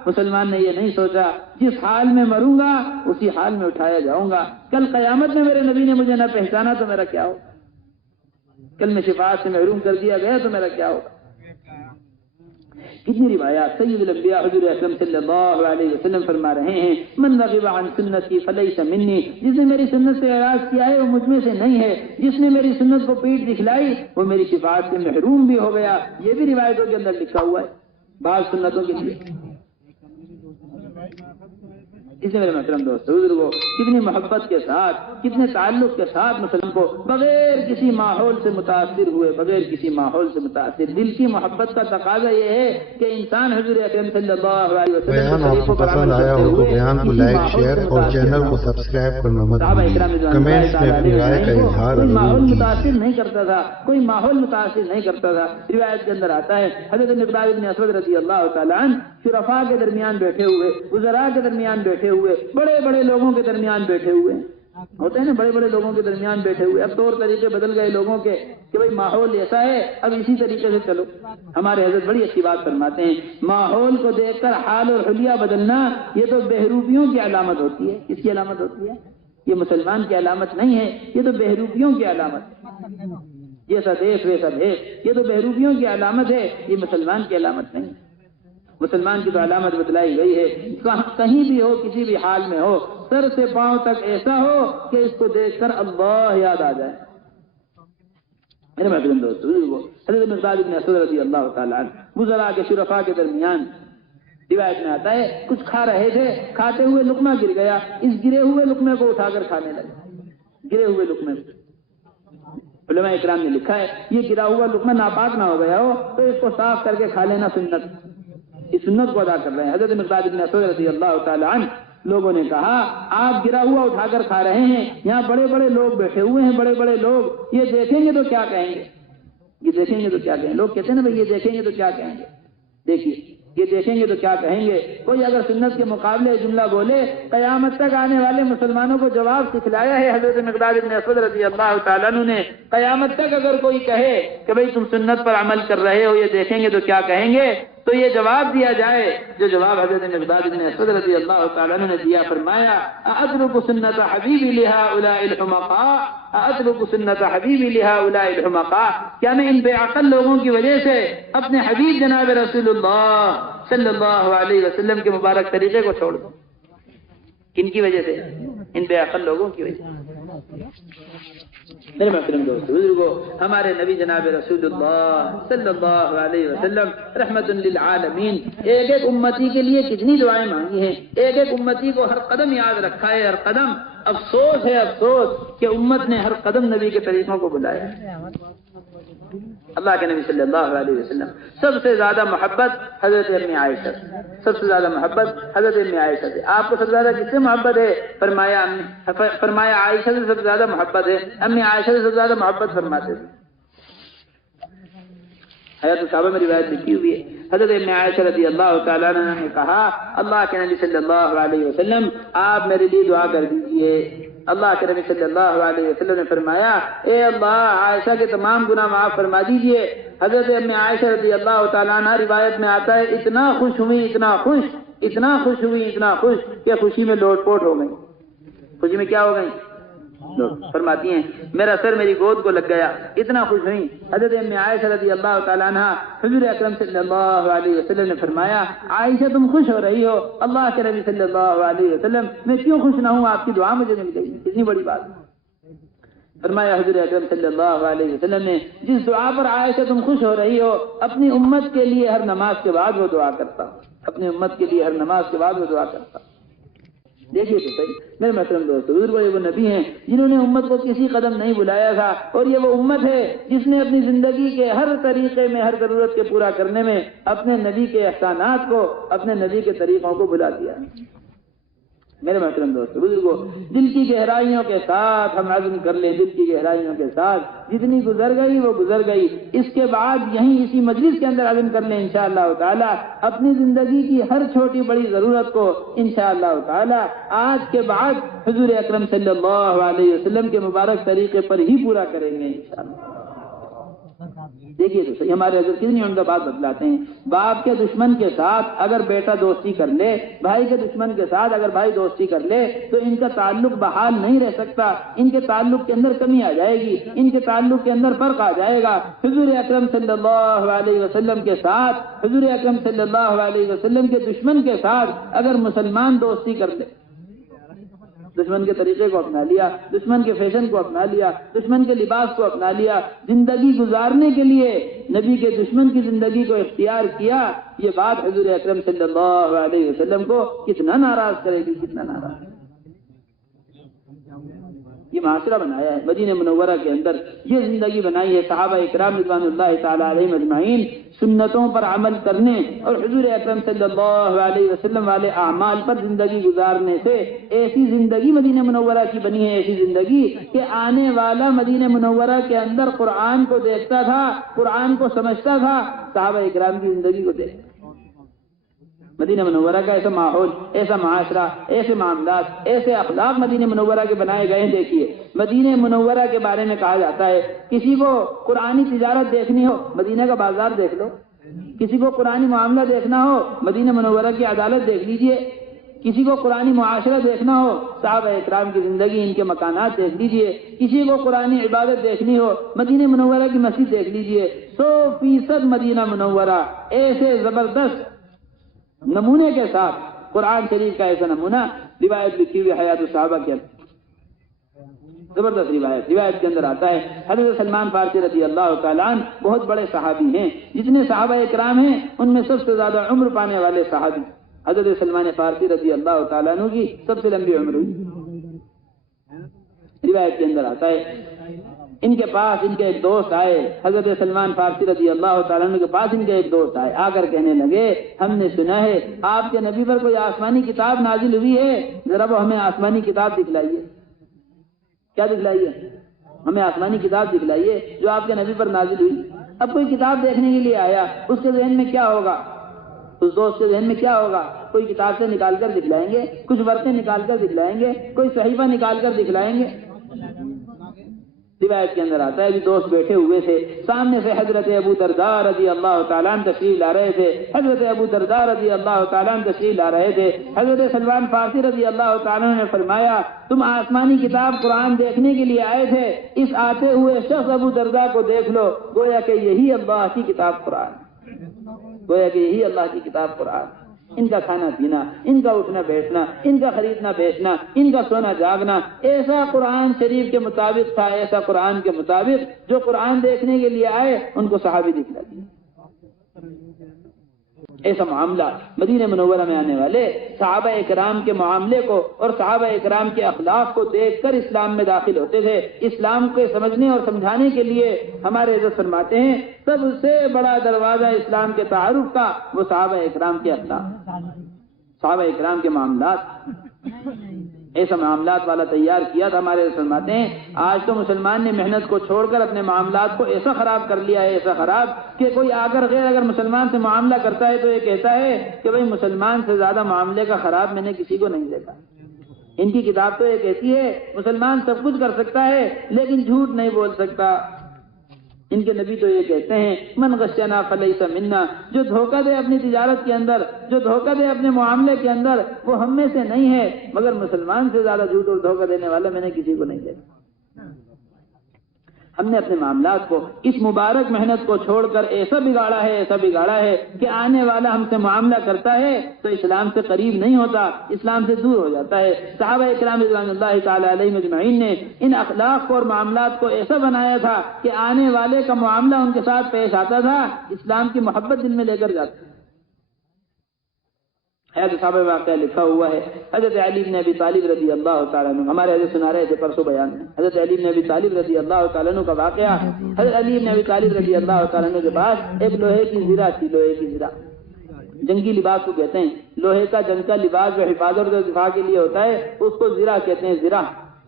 مسلمان نے یہ نہیں سوچا جس حال میں مروں گا اسی حال میں اٹھایا جاؤں گا، کل قیامت میں میرے نبی نے مجھے نہ پہچانا تو میرا کیا ہوگا، کل میں شفاعت سے محروم کر دیا گیا تو میرا کیا ہوگا۔ کتنی روایات سید الانبیاء حضور اکرم صلی اللہ علیہ وسلم فرما رہے ہیں، من رغب عن سنتی فلیس منی، جس نے میری سنت سے اعراض کیا ہے وہ مجھ میں سے نہیں ہے، جس نے میری سنت کو پیٹ دکھلائی وہ میری شفاعت سے محروم بھی ہو گیا۔ یہ بھی روایتوں کے اندر لکھا ہوا ہے بعض سنتوں کے لیے۔ اس لیے میرے محترم دوست بزرگوں، کتنی محبت کے ساتھ، کتنے تعلق کے ساتھ مسلم کو بغیر کسی ماحول سے متاثر ہوئے، بغیر کسی ماحول سے متاثر، دل کی محبت کا تقاضا یہ ہے کہ انسان حضور اکرم صلی اللہ علیہ وسلم بیان آپ کو پسند آیا ہو تو بیان کو لائک شیئر اور چینل کو سبسکرائب کرنا مت بھولیے، کمنٹس میں اپنی رائے کا اظہار کوئی ماحول ضرور متاثر نہیں کرتا تھا، کوئی ماحول متاثر نہیں کرتا تھا۔ روایت کے اندر آتا ہے حضرت مقداد بن اسود رضی اللہ تعالیٰ عنہ شرفاء کے درمیان بیٹھے ہوئے، وزراء کے درمیان بیٹھے ہوئے، بڑے بڑے لوگوں کے درمیان بیٹھے ہوئے، ہوتے ہیں نا بڑے بڑے لوگوں کے درمیان بیٹھے ہوئے، اب طور طریقے بدل گئے لوگوں کے کہ بھئی ماحول ایسا ہے اب اسی طریقے سے چلو۔ ہمارے حضرت بڑی اچھی بات فرماتے ہیں، ماحول کو دیکھ کر حال اور حلیہ بدلنا یہ تو بہروپیوں کی علامت ہوتی ہے۔ کس کی علامت ہوتی ہے؟ یہ مسلمان کی علامت نہیں ہے، یہ تو بہروپیوں کی علامت، جیسا دیش ویسا بھیش، یہ تو بہروپیوں کی علامت ہے، یہ مسلمان کی علامت نہیں۔ مسلمان کی تو علامت بتلائی گئی ہے، کہیں بھی ہو کسی بھی حال میں ہو، سر سے پاؤں تک ایسا ہو کہ اس کو دیکھ کر اللہ یاد آ جائے۔ میرے محترم دوست بزرگوں، حضرت مقداد بن اسود رضی اللہ تعالیٰ عنہ وزراء کے شرفاء کے درمیان روایت میں آتا ہے کچھ کھا رہے تھے، کھاتے ہوئے لقمہ گر گیا، اس گرے ہوئے لقمے کو اٹھا کر کھانے لگے، گرے ہوئے لقمے کو۔ علماء اکرام نے لکھا ہے یہ گرا ہوا لقمہ ناپاک نہ ہو گیا ہو تو اس کو صاف کر کے کھا لینا سنت، اس سنت کو ادا کر رہے ہیں۔ حضرت مقداد بن اسود رضی اللہ تعالیٰ عنہ لوگوں نے کہا آپ گرا ہوا اٹھا کر کھا رہے ہیں، یہاں بڑے بڑے لوگ بیٹھے ہوئے ہیں، بڑے بڑے لوگ یہ دیکھیں گے تو کیا کہیں گے، یہ دیکھیں گے تو کیا کہیں گے، لوگ کہتے ہیں نا بھائی یہ دیکھیں گے تو کیا کہیں گے، دیکھیے یہ دیکھیں گے تو کیا کہیں گے۔ کوئی اگر سنت کے مقابلے جملہ بولے، قیامت تک آنے والے مسلمانوں کو جواب سکھلایا ہے حضرت مقداد بن اسود رضی اللہ تعالیٰ عنہ نے، قیامت تک اگر کوئی کہے کہ بھئی تم سنت پر عمل کر رہے ہو، یہ دیکھیں گے تو کیا کہیں گے، تو یہ جواب دیا جائے جو جواب حضرت مقداد بن اسود رضی اللہ تعالیٰ عنہ نے دیا، فرمایا اترک سنت حبیبی لہؤلاء الحمقاء، اترک سنت حبیبی لہؤلاء الحمقاء، کیا میں ان بے عقل لوگوں کی وجہ سے اپنے حبیب جناب رسول اللہ صلی اللہ علیہ وسلم کے مبارک طریقے کو چھوڑ دوں؟ کن کی وجہ سے؟ ان بے عقل لوگوں کی وجہ سے۔ میرے محترم دوست بزرگوں، ہمارے نبی جناب رسول اللہ صلی اللہ علیہ وسلم رحمت للعالمین ایک ایک امتی کے لیے کتنی دعائیں مانگی ہیں، ایک ایک امتی کو ہر قدم یاد رکھا ہے، ہر قدم۔ افسوس ہے افسوس کہ امت نے ہر قدم نبی کے طریقوں کو بلایا۔ اللہ کے نبی صلی اللہ علیہ وسلم سب سے زیادہ محبت حضرت ام عائشہ، سب سے زیادہ محبت حضرت ام عائشہ سے۔ آپ کو سب سے زیادہ کس سے محبت ہے؟ فرمایا عائشہ سے سب سے زیادہ محبت ہے، ام عائشہ سے سب سے زیادہ محبت فرماتے تھے۔ حیات الصحابہ میں روایت لکھی ہوئی ہے، حضرت ام عائشہ رضی اللہ تعالیٰ عنہ نے کہا اللہ کے نبی صلی اللہ علیہ وسلم آپ میرے لیے دعا کر دیجئے۔ اللہ کے نبی صلی اللہ علیہ وسلم نے فرمایا اے اللہ عائشہ کے تمام گناہ معاف فرما دیجئے۔ حضرت ام عائشہ رضی اللہ تعالیٰ عنہ روایت میں آتا ہے اتنا خوش ہوئی، اتنا خوش کہ خوشی میں لوٹ پوٹ ہو گئی۔ خوشی میں کیا ہو گئی؟ فرماتی ہیں میرا سر میری گود کو لگ گیا، اتنا خوش ہوئی۔ حضرت ام عائشہ رضی اللہ تعالیٰ عنہ، حضور اکرم صلی اللہ علیہ وسلم نے فرمایا عائشہ تم خوش ہو رہی ہو، اللہ کے نبی صلی اللہ علیہ وسلم میں کیوں خوش نہ ہوں، آپ کی دعا مجھے مل گئی، کتنی بڑی بات۔ فرمایا حضور اکرم صلی اللہ علیہ وسلم نے جس دعا پر عائشہ تم خوش ہو رہی ہو، اپنی امت کے لیے ہر نماز کے بعد وہ دعا کرتا ہوں، اپنی امت کے لیے ہر نماز کے بعد وہ دعا کرتا ہوں۔ دیکھیے تو صحیح میرے محترم دوستو، حضور وہ نبی ہیں جنہوں نے امت کو کسی قدم نہیں بلایا تھا، اور یہ وہ امت ہے جس نے اپنی زندگی کے ہر طریقے میں، ہر ضرورت کے پورا کرنے میں اپنے نبی کے احسانات کو، اپنے نبی کے طریقوں کو بلا دیا۔ میرے محترم دوستو بزرگو، دل کی گہرائیوں کے ساتھ ہم عزم کر لیں، دل کی گہرائیوں کے ساتھ جتنی گزر گئی وہ گزر گئی، اس کے بعد یہیں اسی مجلس کے اندر عزم کر لیں انشاءاللہ تعالی اپنی زندگی کی ہر چھوٹی بڑی ضرورت کو انشاءاللہ تعالی آج کے بعد حضور اکرم صلی اللہ علیہ وسلم کے مبارک طریقے پر ہی پورا کریں گے انشاءاللہ۔ دیکھیے تو صحیح ہمارے حضرت کتنی عمدہ بات بتلاتے ہیں، باپ کے دشمن کے ساتھ اگر بیٹا دوستی کر لے، بھائی کے دشمن کے ساتھ اگر بھائی دوستی کر لے تو ان کا تعلق بحال نہیں رہ سکتا، ان کے تعلق کے اندر کمی آ جائے گی، ان کے تعلق کے اندر فرق آ جائے گا۔ حضور اکرم صلی اللہ علیہ وسلم کے ساتھ، حضور اکرم صلی اللہ علیہ وسلم کے دشمن کے ساتھ اگر مسلمان دوستی کر لے، دشمن کے طریقے کو اپنا لیا، دشمن کے فیشن کو اپنا لیا، دشمن کے لباس کو اپنا لیا، زندگی گزارنے کے لیے نبی کے دشمن کی زندگی کو اختیار کیا، یہ بات حضور اکرم صلی اللہ علیہ وسلم کو کتنا ناراض کرے گی، کتنا ناراض۔ یہ معاشرہ بنایا ہے مدینہ منورہ کے اندر، یہ زندگی بنائی ہے صحابہ اکرام رضوان اللہ تعالی علیہم اجمعین سنتوں پر عمل کرنے اور حضور اکرم صلی اللہ علیہ وسلم والے اعمال پر زندگی گزارنے سے ایسی زندگی مدینہ منورہ کی بنی ہے، ایسی زندگی کہ آنے والا مدینہ منورہ کے اندر قرآن کو دیکھتا تھا، قرآن کو سمجھتا تھا، صحابہ اکرام کی زندگی کو دیکھتا۔ مدینہ منورہ کا ایسا ماحول، ایسا معاشرہ، ایسے معاملات، ایسے اخلاق مدینہ منورہ کے بنائے گئے ہیں۔ دیکھیے مدینہ منورہ کے بارے میں کہا جاتا ہے کسی کو قرآنی تجارت دیکھنی ہو مدینہ کا بازار دیکھ لو، کسی کو قرآنی معاملہ دیکھنا ہو مدینہ منورہ کی عدالت دیکھ لیجئے، کسی کو قرآنی معاشرہ دیکھنا ہو صحابہ اکرام کی زندگی، ان کے مکانات دیکھ لیجئے، کسی کو قرآنی عبادت دیکھنی ہو مدینہ منورہ کی مسجد دیکھ لیجئے۔ 100% مدینہ منورہ ایسے زبردست نمونے کے ساتھ، قرآن شریف کا ایسا نمونہ، روایت لکھی ہوئی حیات الصحابہ کے اندر، زبردست روایت کے اندر آتا ہے حضرت سلمان فارسی رضی اللہ تعالیٰ عنہ بہت بڑے صحابی ہیں، جتنے صحابہ اکرام ہیں ان میں سب سے زیادہ عمر پانے والے صحابی حضرت سلمان فارسی رضی اللہ تعالیٰ عنہ کی سب سے لمبی عمر ہوئی۔ روایت کے اندر آتا ہے ان کے پاس ان کے ایک دوست آئے، حضرت سلمان فارسی رضی اللہ تعالیٰ عنہ کے پاس ان کے ایک دوست آئے، آ کر کہنے لگے ہم نے سنا ہے آپ کے نبی پر کوئی آسمانی کتاب نازل ہوئی ہے، ذرا وہ ہمیں آسمانی کتاب دکھلائیے۔ کیا دکھلائیے؟ ہمیں آسمانی کتاب دکھلائیے جو آپ کے نبی پر نازل ہوئی۔ اب کوئی کتاب دیکھنے کے لیے آیا، اس کے ذہن میں کیا ہوگا، اس دوست کے ذہن میں کیا ہوگا؟ کوئی کتاب سے نکال کر دکھلائیں گے، کچھ ورقے نکال کر دکھلائیں گے، کوئی صحیفہ نکال کر دکھلائیں گے۔ روایت کے اندر آتا ہے کہ دوست بیٹھے ہوئے تھے، سامنے سے حضرت ابو درداء رضی اللہ تعالیٰ عنہ تشریف لا رہے تھے، حضرت ابو درداء رضی اللہ تعالیٰ عنہ تشریف لا رہے تھے۔ حضرت سلمان فارسی رضی اللہ تعالیٰ عنہ نے فرمایا تم آسمانی کتاب قرآن دیکھنے کے لیے آئے تھے، اس آتے ہوئے شخص ابو درداء کو دیکھ لو، گویا کہ یہی اللہ کی کتاب قرآن، گویا کہ یہی اللہ کی کتاب قرآن۔ ان کا کھانا پینا، ان کا اٹھنا بیٹھنا، ان کا خریدنا بیچنا، ان کا سونا جاگنا ایسا قرآن شریف کے مطابق تھا، ایسا قرآن کے مطابق جو قرآن دیکھنے کے لیے آئے ان کو صحابی دکھلا دیا۔ ایسا معاملہ مدینہ منورہ میں آنے والے صحابہ اکرام کے معاملے کو اور صحابہ اکرام کے اخلاق کو دیکھ کر اسلام میں داخل ہوتے تھے۔ اسلام کو سمجھنے اور سمجھانے کے لیے ہمارے عزت فرماتے ہیں سب سے بڑا دروازہ اسلام کے تعارف کا وہ صحابہ اکرام کے اخلاق، صحابہ اکرام کے معاملات، ایسا معاملات والا تیار کیا تھا۔ ہمارے فرماتے ہیں آج تو مسلمان نے محنت کو چھوڑ کر اپنے معاملات کو ایسا خراب کر لیا ہے، ایسا خراب کہ کوئی اگر مسلمان سے معاملہ کرتا ہے تو یہ کہتا ہے کہ بھئی مسلمان سے زیادہ معاملے کا خراب میں نے کسی کو نہیں دیکھا۔ ان کی کتاب تو یہ کہتی ہے مسلمان سب کچھ کر سکتا ہے لیکن جھوٹ نہیں بول سکتا۔ ان کے نبی تو یہ کہتے ہیں من غشنا فلیس منا، جو دھوکہ دے اپنی تجارت کے اندر، جو دھوکہ دے اپنے معاملے کے اندر وہ ہم میں سے نہیں ہے، مگر مسلمان سے زیادہ جھوٹ اور دھوکہ دینے والا میں نے کسی کو نہیں دیکھا۔ ہم نے اپنے معاملات کو اس مبارک محنت کو چھوڑ کر ایسا بگاڑا ہے کہ آنے والا ہم سے معاملہ کرتا ہے تو اسلام سے قریب نہیں ہوتا، اسلام سے دور ہو جاتا ہے۔ صحابہ اکرام رضوان اللہ تعالی علیہم اجمعین نے ان اخلاق کو اور معاملات کو ایسا بنایا تھا کہ آنے والے کا معاملہ ان کے ساتھ پیش آتا تھا، اسلام کی محبت دل میں لے کر جاتا۔ حضرت صاحب واقعہ لکھا ہوا ہے، حضرت علی بن ابی طالب رضی اللہ تعالیٰ عنہ، ہمارے حضرت سنا رہے تھے پرسوں بیان میں، حضرت علی بن ابی طالب رضی اللہ تعالیٰ عنہ کا واقعہ۔ حضرت علی بن ابی طالب رضی اللہ تعالیٰ عنہ کے پاس ایک لوہے کی زرہ تھی، لوہے کی زرہ، جنگی لباس کو کہتے ہیں، لوہے کا جنگ کا لباس جو حفاظت اور دفاع کے لیے ہوتا ہے اس کو زرہ کہتے ہیں، زرہ۔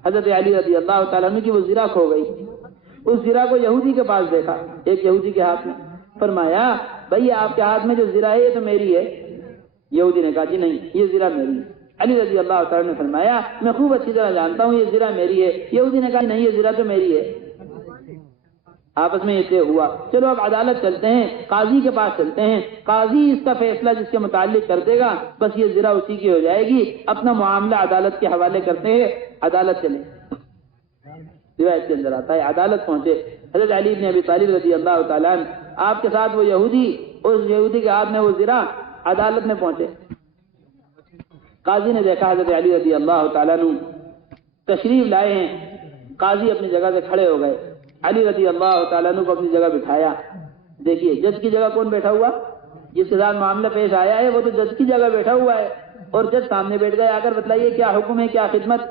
حضرت علی رضی اللہ تعالیٰ عنہ کی وہ زرہ کھو گئی، اس زرہ کو یہودی کے پاس دیکھا، ایک یہودی کے ہاتھ میں، فرمایا بھائی آپ کے ہاتھ میں جو زرہ ہے یہ تو میری ہے۔ یہودی نے کہا جی نہیں، یہ زرہ میری ہے۔ علی رضی اللہ تعالیٰ نے فرمایا میں خوب اچھی طرح جانتا ہوں یہ زرہ میری ہے۔ یہودی نے کہا نہیں، یہ زرہ تو میری ہے۔ آپس میں یہ طے ہوا، چلو اب عدالت چلتے ہیں، قاضی کے پاس چلتے ہیں، قاضی اس کا فیصلہ جس کے متعلق کر دے گا بس یہ زرہ اسی کی ہو جائے گی۔ اپنا معاملہ عدالت کے حوالے کرتے ہیں، عدالت چلے۔ روایت کے اندر آتا ہے عدالت پہنچے، حضرت علی بن ابی طالب رضی اللہ تعالیٰ عنہ آپ کے ساتھ وہ یہودی، اس یہودی کے ہاتھ میں وہ زرہ، عدالت میں پہنچے۔ قاضی نے دیکھا حضرت علی رضی اللہ تعالیٰ عنہ تشریف لائے ہیں، قاضی اپنی جگہ سے کھڑے ہو گئے، علی رضی اللہ تعالیٰ عنہ کو اپنی جگہ بٹھایا۔ دیکھیے جج کی جگہ کون بیٹھا ہوا؟ جس کے ساتھ معاملہ پیش آیا ہے وہ تو جج کی جگہ بیٹھا ہوا ہے، اور جج سامنے بیٹھ گئے، آ کر بتلائیے کیا حکم ہے، کیا خدمت،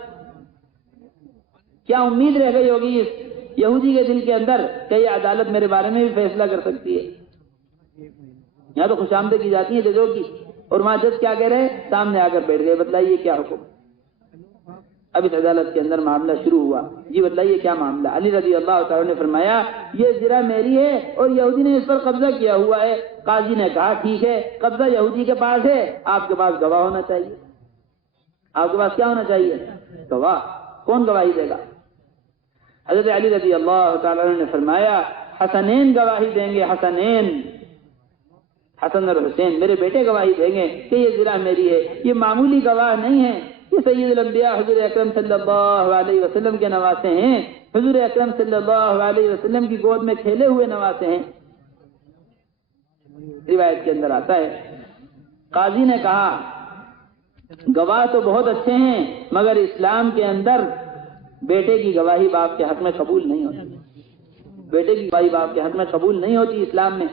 کیا امید رہ گئی ہوگی اس یہودی کے دل کے اندر کہ یہ عدالت میرے بارے میں بھی فیصلہ کر سکتی ہے۔ یہاں تو خوش آمدید کی جاتی ہے ججوں کی، اور وہاں جج کیا کہہ رہے ہیں، سامنے آ کر بیٹھ گئے، بتلائیے کیا حکم۔ اب اس عدالت کے اندر معاملہ شروع ہوا، جی بتلائیے کیا معاملہ۔ علی رضی اللہ تعالیٰ نے فرمایا یہ زرہ میری ہے اور یہودی نے اس پر قبضہ کیا ہوا ہے۔ قاضی نے کہا ٹھیک ہے، قبضہ یہودی کے پاس ہے، آپ کے پاس گواہ ہونا چاہیے۔ آپ کے پاس کیا ہونا چاہیے؟ گواہ۔ کون گواہی دے گا؟ حضرت علی رضی اللہ تعالیٰ نے فرمایا حسنین گواہی دیں گے، حسنین، حسن اور حسین میرے بیٹے گواہی دیں گے کہ یہ زرہ میری ہے۔ یہ معمولی گواہ نہیں ہے، یہ سید الانبیاء حضور اکرم صلی اللہ علیہ وسلم کے نواسے ہیں، حضور اکرم صلی اللہ علیہ وسلم کی گود میں کھیلے ہوئے نواسے ہیں۔ روایت کے اندر آتا ہے قاضی نے کہا گواہ تو بہت اچھے ہیں مگر اسلام کے اندر بیٹے کی گواہی باپ کے حق میں قبول نہیں ہوتی، بیٹے کی گواہی باپ کے حق میں قبول نہیں ہوتی اسلام میں۔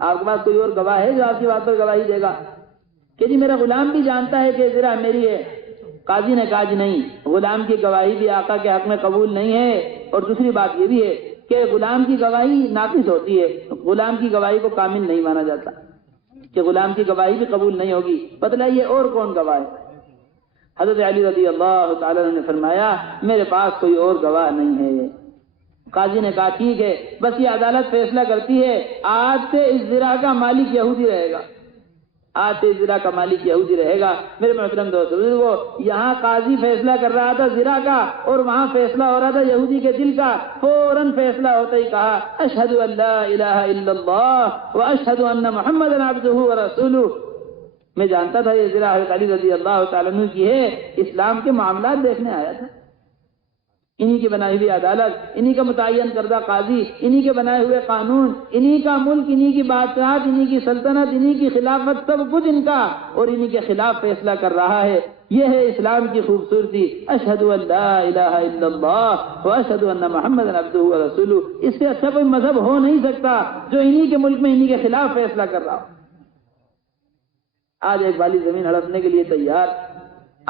آپ کے پاس کوئی اور گواہ ہے جو آپ کی بات پر گواہی دے گا کہ جی میرا غلام بھی جانتا ہے کہ زرہ میری ہے؟ قاضی نے کہا جی نہیں، غلام کی گواہی بھی آقا کے حق میں قبول نہیں ہے، اور دوسری بات یہ بھی ہے کہ غلام کی گواہی ناقص ہوتی ہے، غلام کی گواہی کو کامل نہیں مانا جاتا، کہ غلام کی گواہی بھی قبول نہیں ہوگی۔ بتلائیے اور کون گواہ ہے؟ حضرت علی رضی اللہ تعالیٰ نے فرمایا میرے پاس کوئی اور گواہ نہیں ہے۔ قاضی نے کہا ٹھیک ہے، بس یہ عدالت فیصلہ کرتی ہے آج سے اس زرہ کا مالک یہودی رہے گا، آج سے اس زرہ کا مالک یہودی رہے گا۔ میرے محترم دوستو بزرگو، یہاں قاضی فیصلہ کر رہا تھا زرہ کا اور وہاں فیصلہ ہو رہا تھا یہودی کے دل کا۔ فوراً فیصلہ ہوتا ہی کہا اشہد ان لا الہ الا اللہ واشہد ان محمدا عبدہ ورسولہ۔ میں جانتا تھا یہ زرہ حضرت علی رضی اللہ تعالیٰ عنہ کی ہے، اسلام کے معاملات دیکھنے آیا تھا، انہی کی بنائی ہوئی عدالت، انہی کا متعین کردہ قاضی، انہی کے بنائے ہوئے قانون، انہی کا ملک، انہی کی بادشاہت، انہی کی سلطنت، انہی کی خلافت، سب کچھ ان کا، اور انہی کے خلاف فیصلہ کر رہا ہے۔ یہ ہے اسلام کی خوبصورتی، اشہد ان لا الہ الا اللہ واشہد ان محمد عبدہ ورسولہ۔ اس سے اچھا کوئی مذہب ہو نہیں سکتا جو انہی کے ملک میں انہی کے خلاف فیصلہ کر رہا ہو۔ آج ایک والی زمین ہڑپنے کے لیے تیار،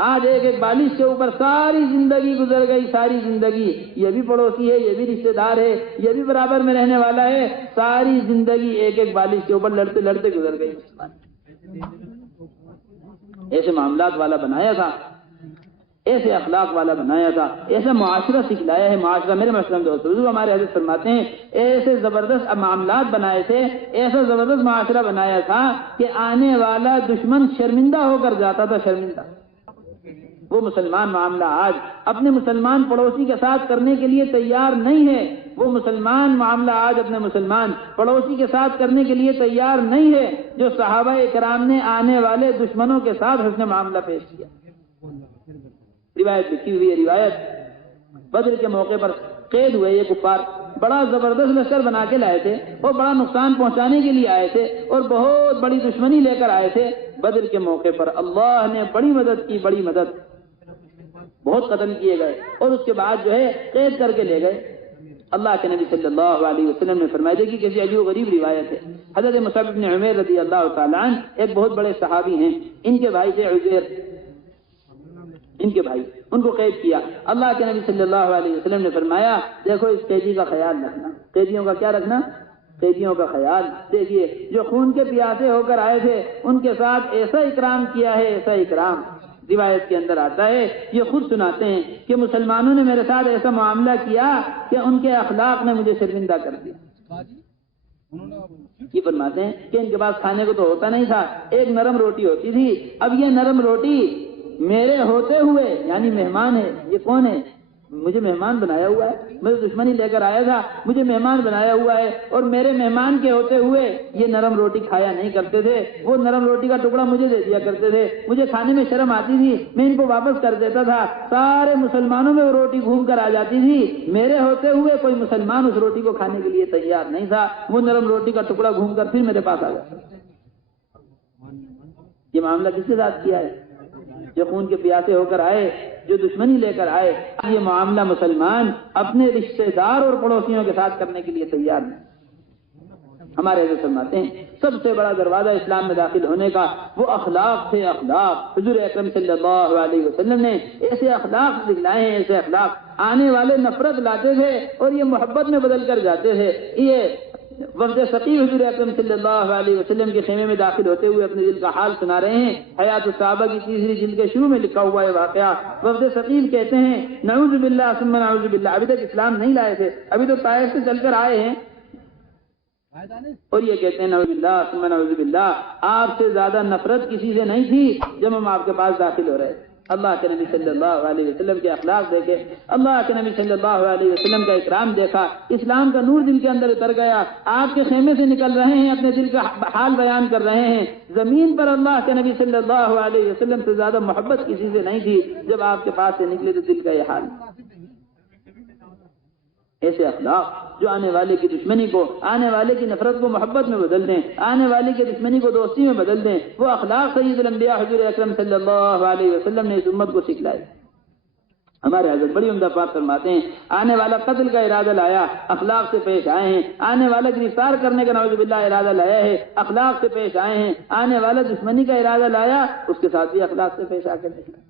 آج ایک بالش کے اوپر ساری زندگی گزر گئی، ساری زندگی، یہ بھی پڑوسی ہے، یہ بھی رشتہ دار ہے، یہ بھی برابر میں رہنے والا ہے، ساری زندگی ایک بالش کے اوپر لڑتے لڑتے گزر گئی۔ ایسے معاملات والا بنایا تھا، ایسے اخلاق والا بنایا تھا، ایسا معاشرہ سکھلایا ہے معاشرہ۔ میرے محترم دوستو، ہمارے حضرت فرماتے ہیں ایسے زبردست معاملات بنائے تھے، ایسا زبردست معاشرہ بنایا تھا کہ آنے والا دشمن شرمندہ ہو کر جاتا تھا، شرمندہ۔ وہ مسلمان معاملہ آج اپنے مسلمان پڑوسی کے ساتھ کرنے کے لیے تیار نہیں ہے، وہ مسلمان معاملہ آج اپنے مسلمان پڑوسی کے ساتھ کرنے کے لیے تیار نہیں ہے جو صحابہ کرام نے آنے والے دشمنوں کے ساتھ حسن معاملہ پیش کیا۔ روایت لکھی ہوئی ہے، روایت بدر کے موقع پر قید ہوئے یہ کفار بڑا زبردست لشکر بنا کے لائے تھے اور بڑا نقصان پہنچانے کے لیے آئے تھے اور بہت بڑی دشمنی لے کر آئے تھے. بدر کے موقع پر اللہ نے بڑی مدد کی, بڑی مدد, بہت قتل کیے گئے اور اس کے بعد جو ہے قید کر کے لے گئے. اللہ کے نبی صلی اللہ علیہ وسلم نے فرمایا کہ کسی عجیب و غریب روایت ہے, حضرت مصعب بن عمیر رضی اللہ تعالیٰ عنہ ایک بہت بڑے صحابی ہیں, ان کے بھائی تھے عزیر, ان کے بھائی, ان کو قید کیا. اللہ کے نبی صلی اللہ علیہ وسلم نے فرمایا دیکھو اس قیدی کا خیال رکھنا. قیدیوں کا کیا رکھنا؟ قیدیوں کا خیال. دیکھیے جو خون کے پیاسے ہو کر آئے تھے ان کے ساتھ ایسا اکرام کیا ہے, ایسا اکرام. روایت کے اندر آتا ہے, یہ خود سناتے ہیں کہ مسلمانوں نے میرے ساتھ ایسا معاملہ کیا کہ ان کے اخلاق نے مجھے شرمندہ کر دیا. یہ فرماتے ہیں کہ ان کے پاس کھانے کو تو ہوتا نہیں تھا, ایک نرم روٹی ہوتی تھی. اب یہ نرم روٹی میرے ہوتے ہوئے, یعنی مہمان ہے, یہ کون ہے؟ مجھے مہمان بنایا ہوا ہے, مجھے دشمنی لے کر آیا تھا, مجھے مہمان بنایا ہوا ہے, اور میرے مہمان کے ہوتے ہوئے یہ نرم روٹی کھایا نہیں کرتے تھے. وہ نرم روٹی کا ٹکڑا مجھے دے دیا کرتے تھے. مجھے کھانے میں شرم آتی تھی, میں ان کو واپس کر دیتا تھا. سارے مسلمانوں میں وہ روٹی گھوم کر آ جاتی تھی, میرے ہوتے ہوئے کوئی مسلمان اس روٹی کو کھانے کے لیے تیار نہیں تھا. وہ نرم روٹی کا ٹکڑا گھوم کر پھر میرے پاس آ جاتا. یہ معاملہ کس کے ساتھ کیا ہے؟ جو خون کے پیاسے ہو کر آئے, جو دشمنی لے کر آئے. یہ معاملہ مسلمان اپنے رشتہ دار اور پڑوسیوں کے ساتھ کرنے کے لیے تیار نہیں. ہمارے حضرت فرماتے ہیں سب سے بڑا دروازہ اسلام میں داخل ہونے کا وہ اخلاق تھے. اخلاق حضور اکرم صلی اللہ علیہ وسلم نے ایسے اخلاق دکھلائے ہیں, ایسے اخلاق. آنے والے نفرت لاتے تھے اور یہ محبت میں بدل کر جاتے تھے. یہ وفد ثقیف حضور اکرم صلی اللہ علیہ وسلم کے خیمے میں داخل ہوتے ہوئے اپنے دل کا حال سنا رہے ہیں. حیات الصحابہ کی 3 جلد کے شروع میں لکھا ہوا ہے واقعہ. وفد ثقیف کہتے ہیں نعوذ باللہ ثم نعوذ باللہ, ابھی تک اسلام نہیں لائے تھے, ابھی تو طائف سے چل کر آئے ہیں, اور یہ کہتے ہیں نعوذ باللہ ثم نعوذ باللہ, آپ سے زیادہ نفرت کسی سے نہیں تھی جب ہم آپ کے پاس داخل ہو رہے. اللہ کے نبی صلی اللہ علیہ وسلم کے اخلاق دیکھے, اللہ کے نبی صلی اللہ علیہ وسلم کا اکرام دیکھا, اسلام کا نور دل کے اندر اتر گیا. آپ کے خیمے سے نکل رہے ہیں, اپنے دل کا حال بیان کر رہے ہیں. زمین پر اللہ کے نبی صلی اللہ علیہ وسلم سے زیادہ محبت کسی سے نہیں تھی. جب آپ کے پاس سے نکلے تو دل کا یہ حال. ایسے اخلاق جو آنے والے کی دشمنی کو, آنے والے کی نفرت کو محبت میں بدل دیں, آنے والے کی دشمنی کو دوستی میں بدل دیں, وہ اخلاق سید الانبیاء حضور اکرم صلی اللہ علیہ وسلم نے اس امت کو سکھلائے. ہمارے حضرت بڑی عمدہ بات فرماتے ہیں آنے والا قتل کا ارادہ لایا, اخلاق سے پیش آئے ہیں. آنے والا گرفتار کرنے کا نعوذ باللہ ارادہ لایا ہے, اخلاق سے پیش آئے ہیں. آنے والا دشمنی کا ارادہ لایا, اس کے ساتھ بھی اخلاق سے پیش آ کے دیکھا.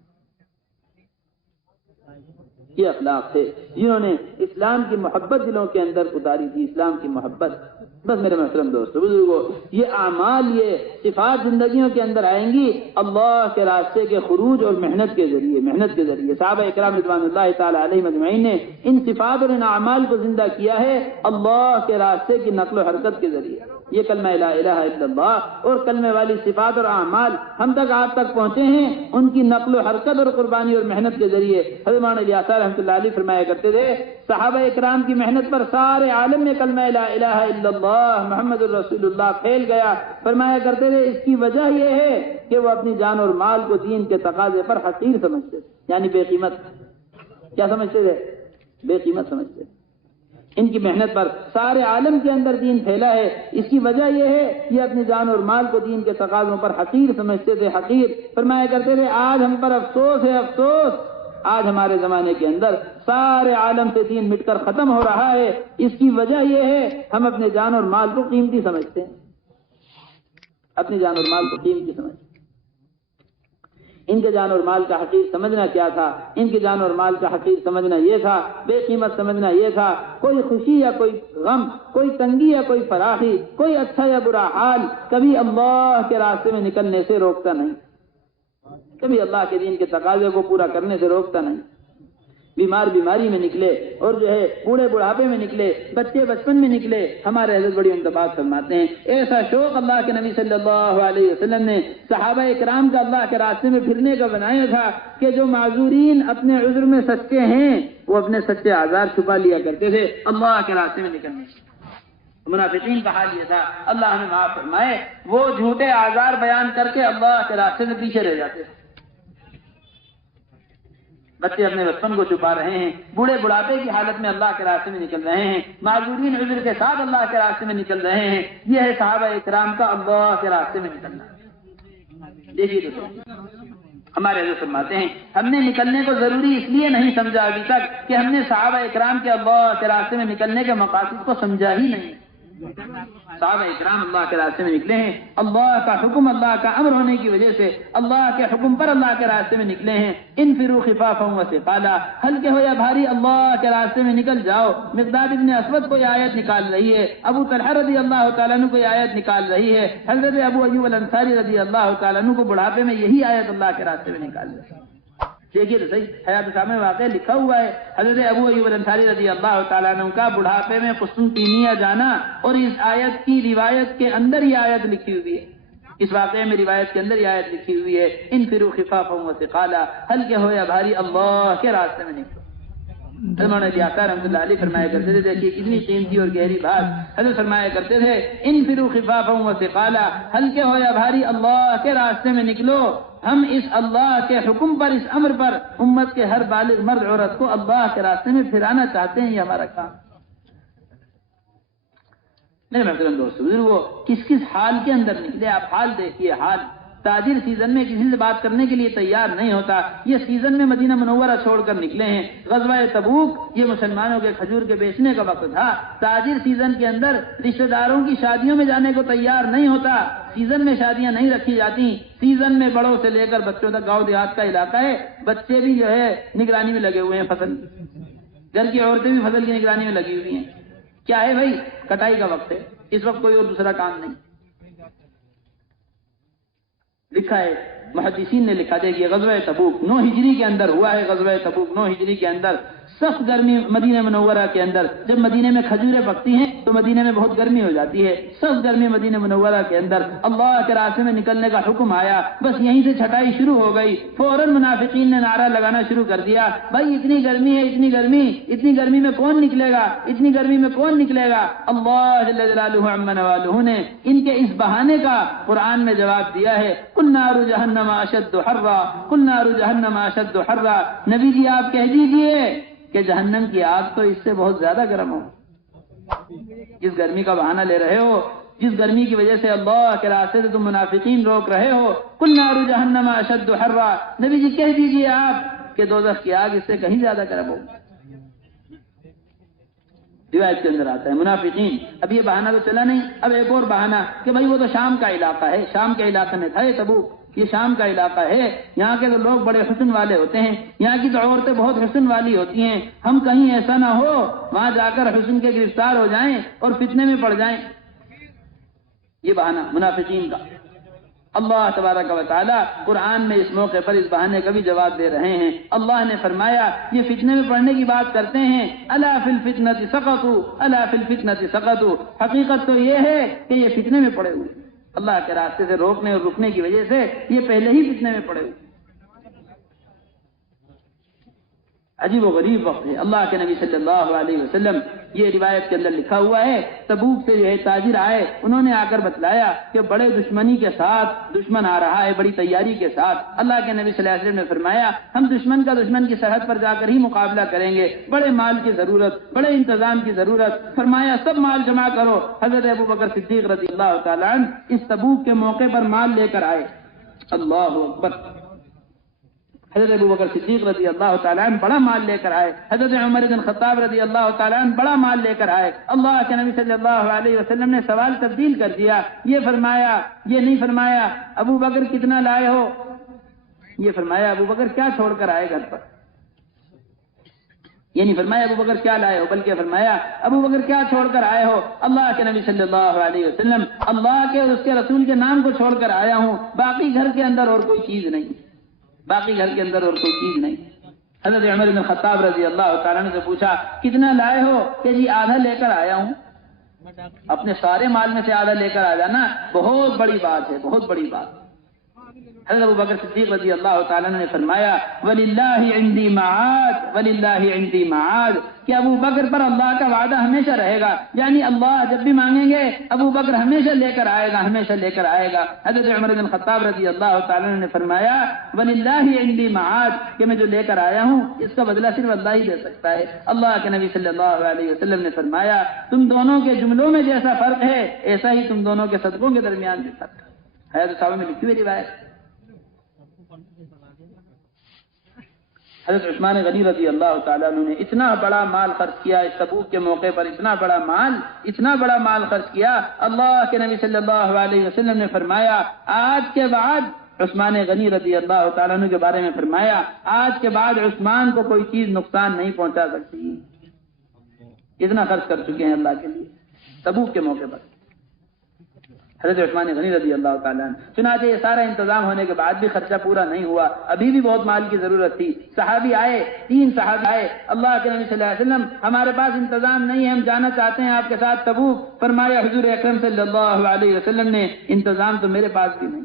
یہ اخلاق تھے جنہوں نے اسلام کی محبت دلوں کے اندر اتاری تھی, اسلام کی محبت. بس میرے محترم دوستو بزرگوں, یہ اعمال, یہ صفات زندگیوں کے اندر آئیں گی اللہ کے راستے کے خروج اور محنت کے ذریعے. محنت کے ذریعے صحابہ اکرام رضوان اللہ تعالی علیہم اجمعین نے ان صفات اور ان اعمال کو زندہ کیا ہے اللہ کے راستے کی نقل و حرکت کے ذریعے. یہ کلمہ لا الہ الا اللہ اور کلمے والی صفات اور اعمال ہم تک آج تک پہنچے ہیں ان کی نقل و حرکت اور قربانی اور محنت کے ذریعے. حضرت مولانا الیاس رحمۃ اللہ علیہ فرمایا کرتے تھے صحابہ اکرام کی محنت پر سارے عالم میں کلمہ لا الہ الا اللہ محمد الرسول اللہ پھیل گیا. فرمایا کرتے تھے اس کی وجہ یہ ہے کہ وہ اپنی جان اور مال کو دین کے تقاضے پر حقیر سمجھتے تھے, یعنی بے قیمت. کیا سمجھتے تھے؟ بے قیمت سمجھتے تھے. ان کی محنت پر سارے عالم کے اندر دین پھیلا ہے. اس کی وجہ یہ ہے کہ اپنی جان اور مال کو دین کے تقاضوں پر حقیر سمجھتے تھے, حقیر. فرمایا کرتے تھے آج ہم پر افسوس ہے, افسوس, آج ہمارے زمانے کے اندر سارے عالم سے دین مٹ کر ختم ہو رہا ہے. اس کی وجہ یہ ہے ہم اپنے جان اور مال کو قیمتی سمجھتے ہیں, اپنی جان اور مال کو قیمتی سمجھتے ہیں. ان کے جان اور مال کا حقیر سمجھنا کیا تھا؟ ان کے جان اور مال کا حقیر سمجھنا یہ تھا, بے قیمت سمجھنا یہ تھا, کوئی خوشی یا کوئی غم, کوئی تنگی یا کوئی فراخی, کوئی اچھا یا برا حال کبھی اللہ کے راستے میں نکلنے سے روکتا نہیں, کبھی اللہ کے دین کے تقاضے کو پورا کرنے سے روکتا نہیں. بیمار بیماری میں نکلے اور جو ہے بوڑھے بڑھاپے میں نکلے, بچے بچپن میں نکلے, ہمارے حضرت بڑی عمدہ بات فرماتے ہیں ایسا شوق اللہ کے نبی صلی اللہ علیہ وسلم نے صحابہ اکرام کا اللہ کے راستے میں پھرنے کا بنایا تھا کہ جو معذورین اپنے عذر میں سچے ہیں وہ اپنے سچے آزار چھپا لیا کرتے تھے اللہ کے راستے میں نکلنے. منافقین کا حال یہ تھا, اللہ ہمیں معاف فرمائے, وہ جھوٹے آزار بیان کر کے اللہ کے راستے سے پیچھے رہ جاتے تھے. بچے اپنے بچپن کو چھپا رہے ہیں، بوڑھے بڑھاپے کی حالت میں اللہ کے راستے میں نکل رہے ہیں، معذورین عذر کے ساتھ اللہ کے راستے میں نکل رہے ہیں۔ یہ ہے صحابہ اکرام کا اللہ کے راستے میں نکلنا۔ دیکھیے ہمارے حضرت فرماتے ہیں ہم نے نکلنے کو ضروری اس لیے نہیں سمجھا ابھی تک کہ ہم نے صحابہ اکرام کے اللہ کے راستے میں نکلنے کے مقاصد کو سمجھا ہی نہیں۔ صحابہ اکرام اللہ کے راستے میں نکلے ہیں، اللہ کا حکم، اللہ کا امر ہونے کی وجہ سے اللہ کے حکم پر اللہ کے راستے میں نکلے ہیں۔ انفروا خفافا وثقالا، ہلکے ہو یا بھاری اللہ کے راستے میں نکل جاؤ۔ مقداد ابن اسود کو یہ آیت نکال رہی ہے، ابو طلحہ رضی اللہ تعالیٰ عنہ کو یہ آیت نکال رہی ہے، حضرت ابو ایوب الانصاری رضی اللہ تعالیٰ عنہ کو بڑھاپے میں یہی آیت اللہ کے راستے میں نکال رہی ہے۔ دیکھیے تو صحیح، حیات الشام میں واقعہ لکھا ہوا ہے، حضرت ابو ایوب الانصاری رضی اللہ تعالیٰ عنہ کا بڑھاپے میں قسطنطنیہ جانا، اور اس آیت کی روایت کے اندر یہ آیت لکھی ہوئی ہے، اس واقعے میں روایت کے اندر یہ آیت لکھی ہوئی ہے، انفروا خفافا وثقالا، ہلکے ہو یا بھاری اللہ کے راستے میں نکلو۔ مولانا عطا رحمۃ اللہ علیہ فرمایا کرتے تھے، دیکھیے کتنی قیمتی اور گہری بات، حضرت فرمایا کرتے تھے انفروا خفافا وثقالا، ہلکے ہو یا بھاری اللہ کے راستے میں نکلو۔ ہم اس اللہ کے حکم پر، اس امر پر امت کے ہر بالغ مرد عورت کو اللہ کے راستے میں پھرانا چاہتے ہیں، یہ ہمارا کام۔ میرے محترم دوستو بزرگو، کس کس حال کے اندر نکلے آپ، حال دیکھیے حال۔ تاجر سیزن میں کسی سے بات کرنے کے لیے تیار نہیں ہوتا، یہ سیزن میں مدینہ منورہ چھوڑ کر نکلے ہیں۔ غزوہ تبوک یہ مسلمانوں کے کھجور کے بیچنے کا وقت تھا، تاجر سیزن کے اندر رشتہ داروں کی شادیوں میں جانے کو تیار نہیں ہوتا، سیزن میں شادیاں نہیں رکھی جاتی، سیزن میں بڑوں سے لے کر بچوں تک، گاؤں دیہات کا علاقہ ہے، بچے بھی جو ہے نگرانی میں لگے ہوئے ہیں، فصل، گھر کی عورتیں بھی فصل کی نگرانی میں لگی ہوئی ہیں۔ کیا ہے بھائی، کٹائی کا وقت ہے، اس وقت کوئی اور دوسرا کام نہیں۔ لکھا ہے محدثین نے لکھا ہے کہ غزوہ تبوک 9 ہجری کے اندر ہوا ہے، غزوہ تبوک 9 ہجری کے اندر سخت گرمی مدینہ منورہ کے اندر، جب مدینے میں کھجوریں پکتی ہیں تو مدینے میں بہت گرمی ہو جاتی ہے، سخت گرمی مدینہ منورہ کے اندر اللہ کے راستے میں نکلنے کا حکم آیا، بس یہیں سے چھٹائی شروع ہو گئی، فوراً منافقین نے نعرہ لگانا شروع کر دیا، بھائی اتنی گرمی ہے، اتنی گرمی میں کون نکلے گا، اتنی گرمی میں کون نکلے گا۔ اللہ جل جلالہ عما نوالہ نے ان کے اس بہانے کا قرآن میں جواب دیا ہے، قل نار جہنم اشد حرا، قل نار جہنم اشد حرا، نبی جی آپ کہہ دیجئے کہ جہنم کی آگ تو اس سے بہت زیادہ گرم ہو۔ جس گرمی کا بہانہ لے رہے ہو، جس گرمی کی وجہ سے اللہ کے راستے سے تم منافقین روک رہے ہو، قل نار جہنم اشد حرا، نبی جی کہہ دیجئے آپ کہ دوزخ کی آگ اس سے کہیں زیادہ گرم ہو۔ روایت کے اندر آتا ہے منافقین، اب یہ بہانہ تو چلا نہیں، اب ایک اور بہانہ کہ بھائی وہ تو شام کا علاقہ ہے، شام کے علاقے میں تھا یہ تبوک، یہ شام کا علاقہ ہے، یہاں کے تو لوگ بڑے حسن والے ہوتے ہیں، یہاں کی تو عورتیں بہت حسن والی ہوتی ہیں، ہم کہیں ایسا نہ ہو وہاں جا کر حسن کے گرفتار ہو جائیں اور فتنے میں پڑ جائیں۔ یہ بہانہ منافقین کا، اللہ تبارک و تعالی قرآن میں اس موقع پر اس بہانے کا بھی جواب دے رہے ہیں۔ اللہ نے فرمایا یہ فتنے میں پڑنے کی بات کرتے ہیں، الا فی الفتنۃ سقطوا، الا فی الفتنۃ سقطوا، حقیقت تو یہ ہے کہ یہ فتنے میں پڑے ہوئے، اللہ کے راستے سے روکنے اور رکنے کی وجہ سے یہ پہلے ہی فتنے میں پڑے ہوئے۔ عجیب و غریب وقت ہے۔ اللہ کے نبی صلی اللہ علیہ وسلم، یہ روایت کے اندر لکھا ہوا ہے، تبوک سے جو ہے تاجر آئے، انہوں نے آ کر بتلایا کہ بڑے دشمنی کے ساتھ دشمن آ رہا ہے، بڑی تیاری کے ساتھ۔ اللہ کے نبی صلی اللہ علیہ وسلم نے فرمایا ہم دشمن کا دشمن کی سرحد پر جا کر ہی مقابلہ کریں گے، بڑے مال کی ضرورت، بڑے انتظام کی ضرورت۔ فرمایا سب مال جمع کرو۔ حضرت ابو بکر صدیق رضی اللہ تعالیٰ عنہ اس تبوک کے موقع پر مال لے کر آئے۔ اللہ اکبر، حضرت ابو بکر صدیق رضی اللہ تعالیٰ عنہ بڑا مال لے کر آئے، حضرت عمر بن خطاب رضی اللہ تعالیٰ عنہ بڑا مال لے کر آئے۔ اللہ کے نبی صلی اللہ علیہ وسلم نے سوال تبدیل کر دیا، یہ نہیں فرمایا ابو بکر کتنا لائے ہو، یہ فرمایا ابو بکر کیا چھوڑ کر آئے گھر پر۔ یہ نہیں فرمایا ابو بکر کیا لائے ہو، بلکہ فرمایا ابو بکر کیا چھوڑ کر آئے ہو۔ اللہ کے نبی صلی اللہ علیہ وسلم اللہ کے اور اس کے رسول کے نام کو چھوڑ کر آیا ہوں، باقی گھر کے اندر اور کوئی چیز نہیں، باقی گھر کے اندر اور کوئی چیز نہیں۔ حضرت عمر بن خطاب رضی اللہ تعالیٰ عنہ سے پوچھا کتنا لائے ہو، کہ جی آدھا لے کر آیا ہوں۔ اپنے سارے مال میں سے آدھا لے کر آ جانا بہت بڑی بات ہے، بہت بڑی بات۔ حضرت ابو بکر صدیق رضی اللہ تعالیٰ عنہ نے فرمایا وَلِلَّهِ عِنْدِي مَعَاد وَلِلَّهِ عِنْدِي مَعَاد کہ ابو بکر پر اللہ کا وعدہ ہمیشہ رہے گا، یعنی اللہ جب بھی مانگیں گے ابو بکر ہمیشہ لے کر آئے گا، ہمیشہ لے کر آئے گا۔ حضرت عمر بن خطاب رضی اللہ تعالیٰ عنہ نے فرمایا وَلِلَّهِ عِنْدِي مَعَاد کہ میں جو لے کر آیا ہوں اس کا بدلہ صرف اللہ ہی دے سکتا ہے۔ اللہ کے نبی صلی اللہ علیہ وسلم نے فرمایا تم دونوں کے جملوں میں جیسا فرق ہے ایسا ہی تم دونوں کے صدقوں کے درمیان بھی فرق ہے۔ تو صحابہ میں لکھی ہوئی روایت۔ حضرت عثمان غنی رضی اللہ تعالیٰ عنہ نے اتنا بڑا مال خرچ کیا اس تبوک کے موقع پر، اتنا بڑا مال خرچ کیا، اللہ کے نبی صلی اللہ علیہ وسلم نے فرمایا آج کے بعد عثمان غنی رضی اللہ تعالیٰ عنہ کے بارے میں فرمایا آج کے بعد عثمان کو کوئی چیز نقصان نہیں پہنچا سکتی، اتنا خرچ کر چکے ہیں اللہ کے لیے تبوک کے موقع پر حضرت عثمان غنی رضی اللہ تعالیٰ عنہ۔ چنانچہ یہ سارا انتظام ہونے کے بعد بھی خرچہ پورا نہیں ہوا، ابھی بھی بہت مال کی ضرورت تھی۔ صحابی آئے، 3 صحابی آئے، اللہ کے نبی صلی اللہ علیہ وسلم ہمارے پاس انتظام نہیں ہے، ہم جانا چاہتے ہیں آپ کے ساتھ تبوک۔ فرمایا حضور اکرم صلی اللہ علیہ وسلم نے انتظام تو میرے پاس بھی نہیں،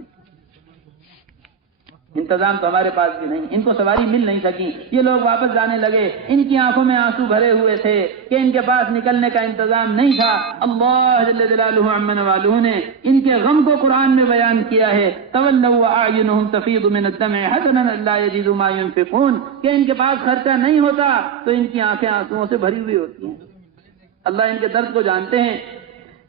انتظام تو ہمارے پاس بھی نہیں، ان کو سواری مل نہیں سکی، یہ لوگ واپس جانے لگے، ان کی آنکھوں میں آنسو بھرے ہوئے تھے کہ ان کے پاس نکلنے کا انتظام نہیں تھا۔ اللہ جل جلالہ عما نوالہ نے ان کے غم کو قرآن میں بیان کیا ہے تولوا واعینہم تفیض من الدمع حزنا الا یجدوا ما ينفقون کہ ان کے پاس خرچہ نہیں ہوتا تو ان کی آنکھیں آنسوؤں سے بھری ہوئی ہوتی ہیں۔ اللہ ان کے درد کو جانتے ہیں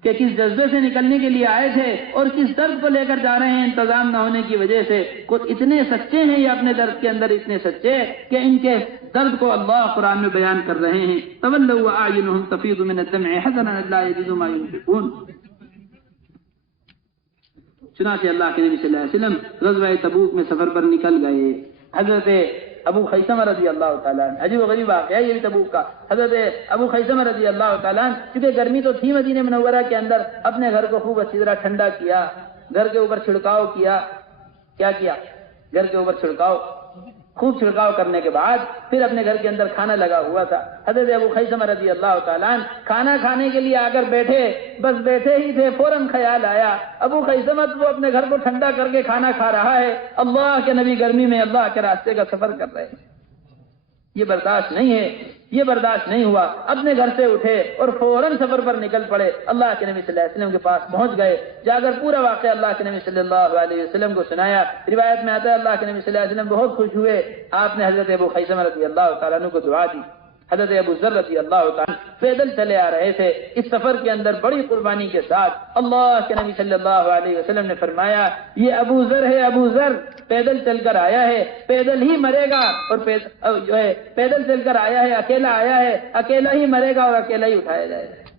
کہ کس جذبے سے نکلنے کے لیے آئے تھے اور کس درد کو لے کر جا رہے ہیں انتظام نہ ہونے کی وجہ سے۔ خود اتنے سچے ہیں یہ اپنے درد کے اندر، اتنے سچے کہ ان کے درد کو اللہ قرآن میں بیان کر رہے ہیں تولوا واعینہم تفیض من الدمع حزنا الا یجدوا ما ينفقون۔ چنانچہ اللہ کے نبی صلی اللہ علیہ وسلم غزوہ تبوک میں سفر پر نکل گئے۔ حضرت ابو خیثمہ رضی اللہ تعالیٰ عنہ، عجیب و غریب واقعہ یہ بھی تبوک کا، حضرت ابو خیثمہ رضی اللہ تعالیٰ عنہ چونکہ گرمی تو تھی مدینہ منورہ کے اندر، اپنے گھر کو خوب اچھی طرح ٹھنڈا کیا، گھر کے اوپر چھڑکاؤ کیا، کیا کیا؟ گھر کے اوپر چھڑکاؤ، خوب چھڑکاؤ کرنے کے بعد پھر اپنے گھر کے اندر کھانا لگا ہوا تھا۔ حضرت ابو خیثمہ رضی اللہ تعالیٰ عنہ کھانا کھانے کے لیے آ کر بیٹھے، بس بیٹھے ہی تھے فوراً خیال آیا ابو خیثمہ وہ اپنے گھر کو ٹھنڈا کر کے کھانا کھا رہا ہے، اللہ کے نبی گرمی میں اللہ کے راستے کا سفر کر رہے ہیں، یہ برداشت نہیں ہے، یہ برداشت نہیں ہوا، اپنے گھر سے اٹھے اور فوراً سفر پر نکل پڑے، اللہ کے نبی صلی اللہ علیہ وسلم کے پاس پہنچ گئے، جا کر پورا واقعہ اللہ کے نبی صلی اللہ علیہ وسلم کو سنایا۔ روایت میں آتا ہے اللہ کے نبی صلی اللہ علیہ وسلم بہت خوش ہوئے، آپ نے حضرت ابو خیثمہ رضی اللہ تعالیٰ عنہ کو دعا دی۔ حضرت ابو ذر رضی اللہ تعالیٰ پیدل چلے آ رہے تھے اس سفر کے اندر بڑی قربانی کے ساتھ، اللہ کے نبی صلی اللہ علیہ وسلم نے فرمایا یہ ابو ذر ہے، ابو ذر پیدل چل کر آیا ہے، پیدل ہی مرے گا، اور جو ہے پیدل چل کر آیا ہے، اکیلا آیا ہے، اکیلا ہی مرے گا اور اکیلا ہی اٹھایا جائے گا۔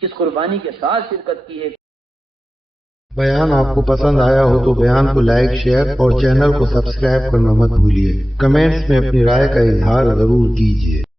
کس قربانی کے ساتھ شرکت کی ہے۔ بیان آپ کو پسند آیا ہو تو بیان کو لائک، شیئر اور چینل کو سبسکرائب کرنا مت بھولیے۔ کمنٹس میں اپنی رائے کا اظہار ضرور کیجیے۔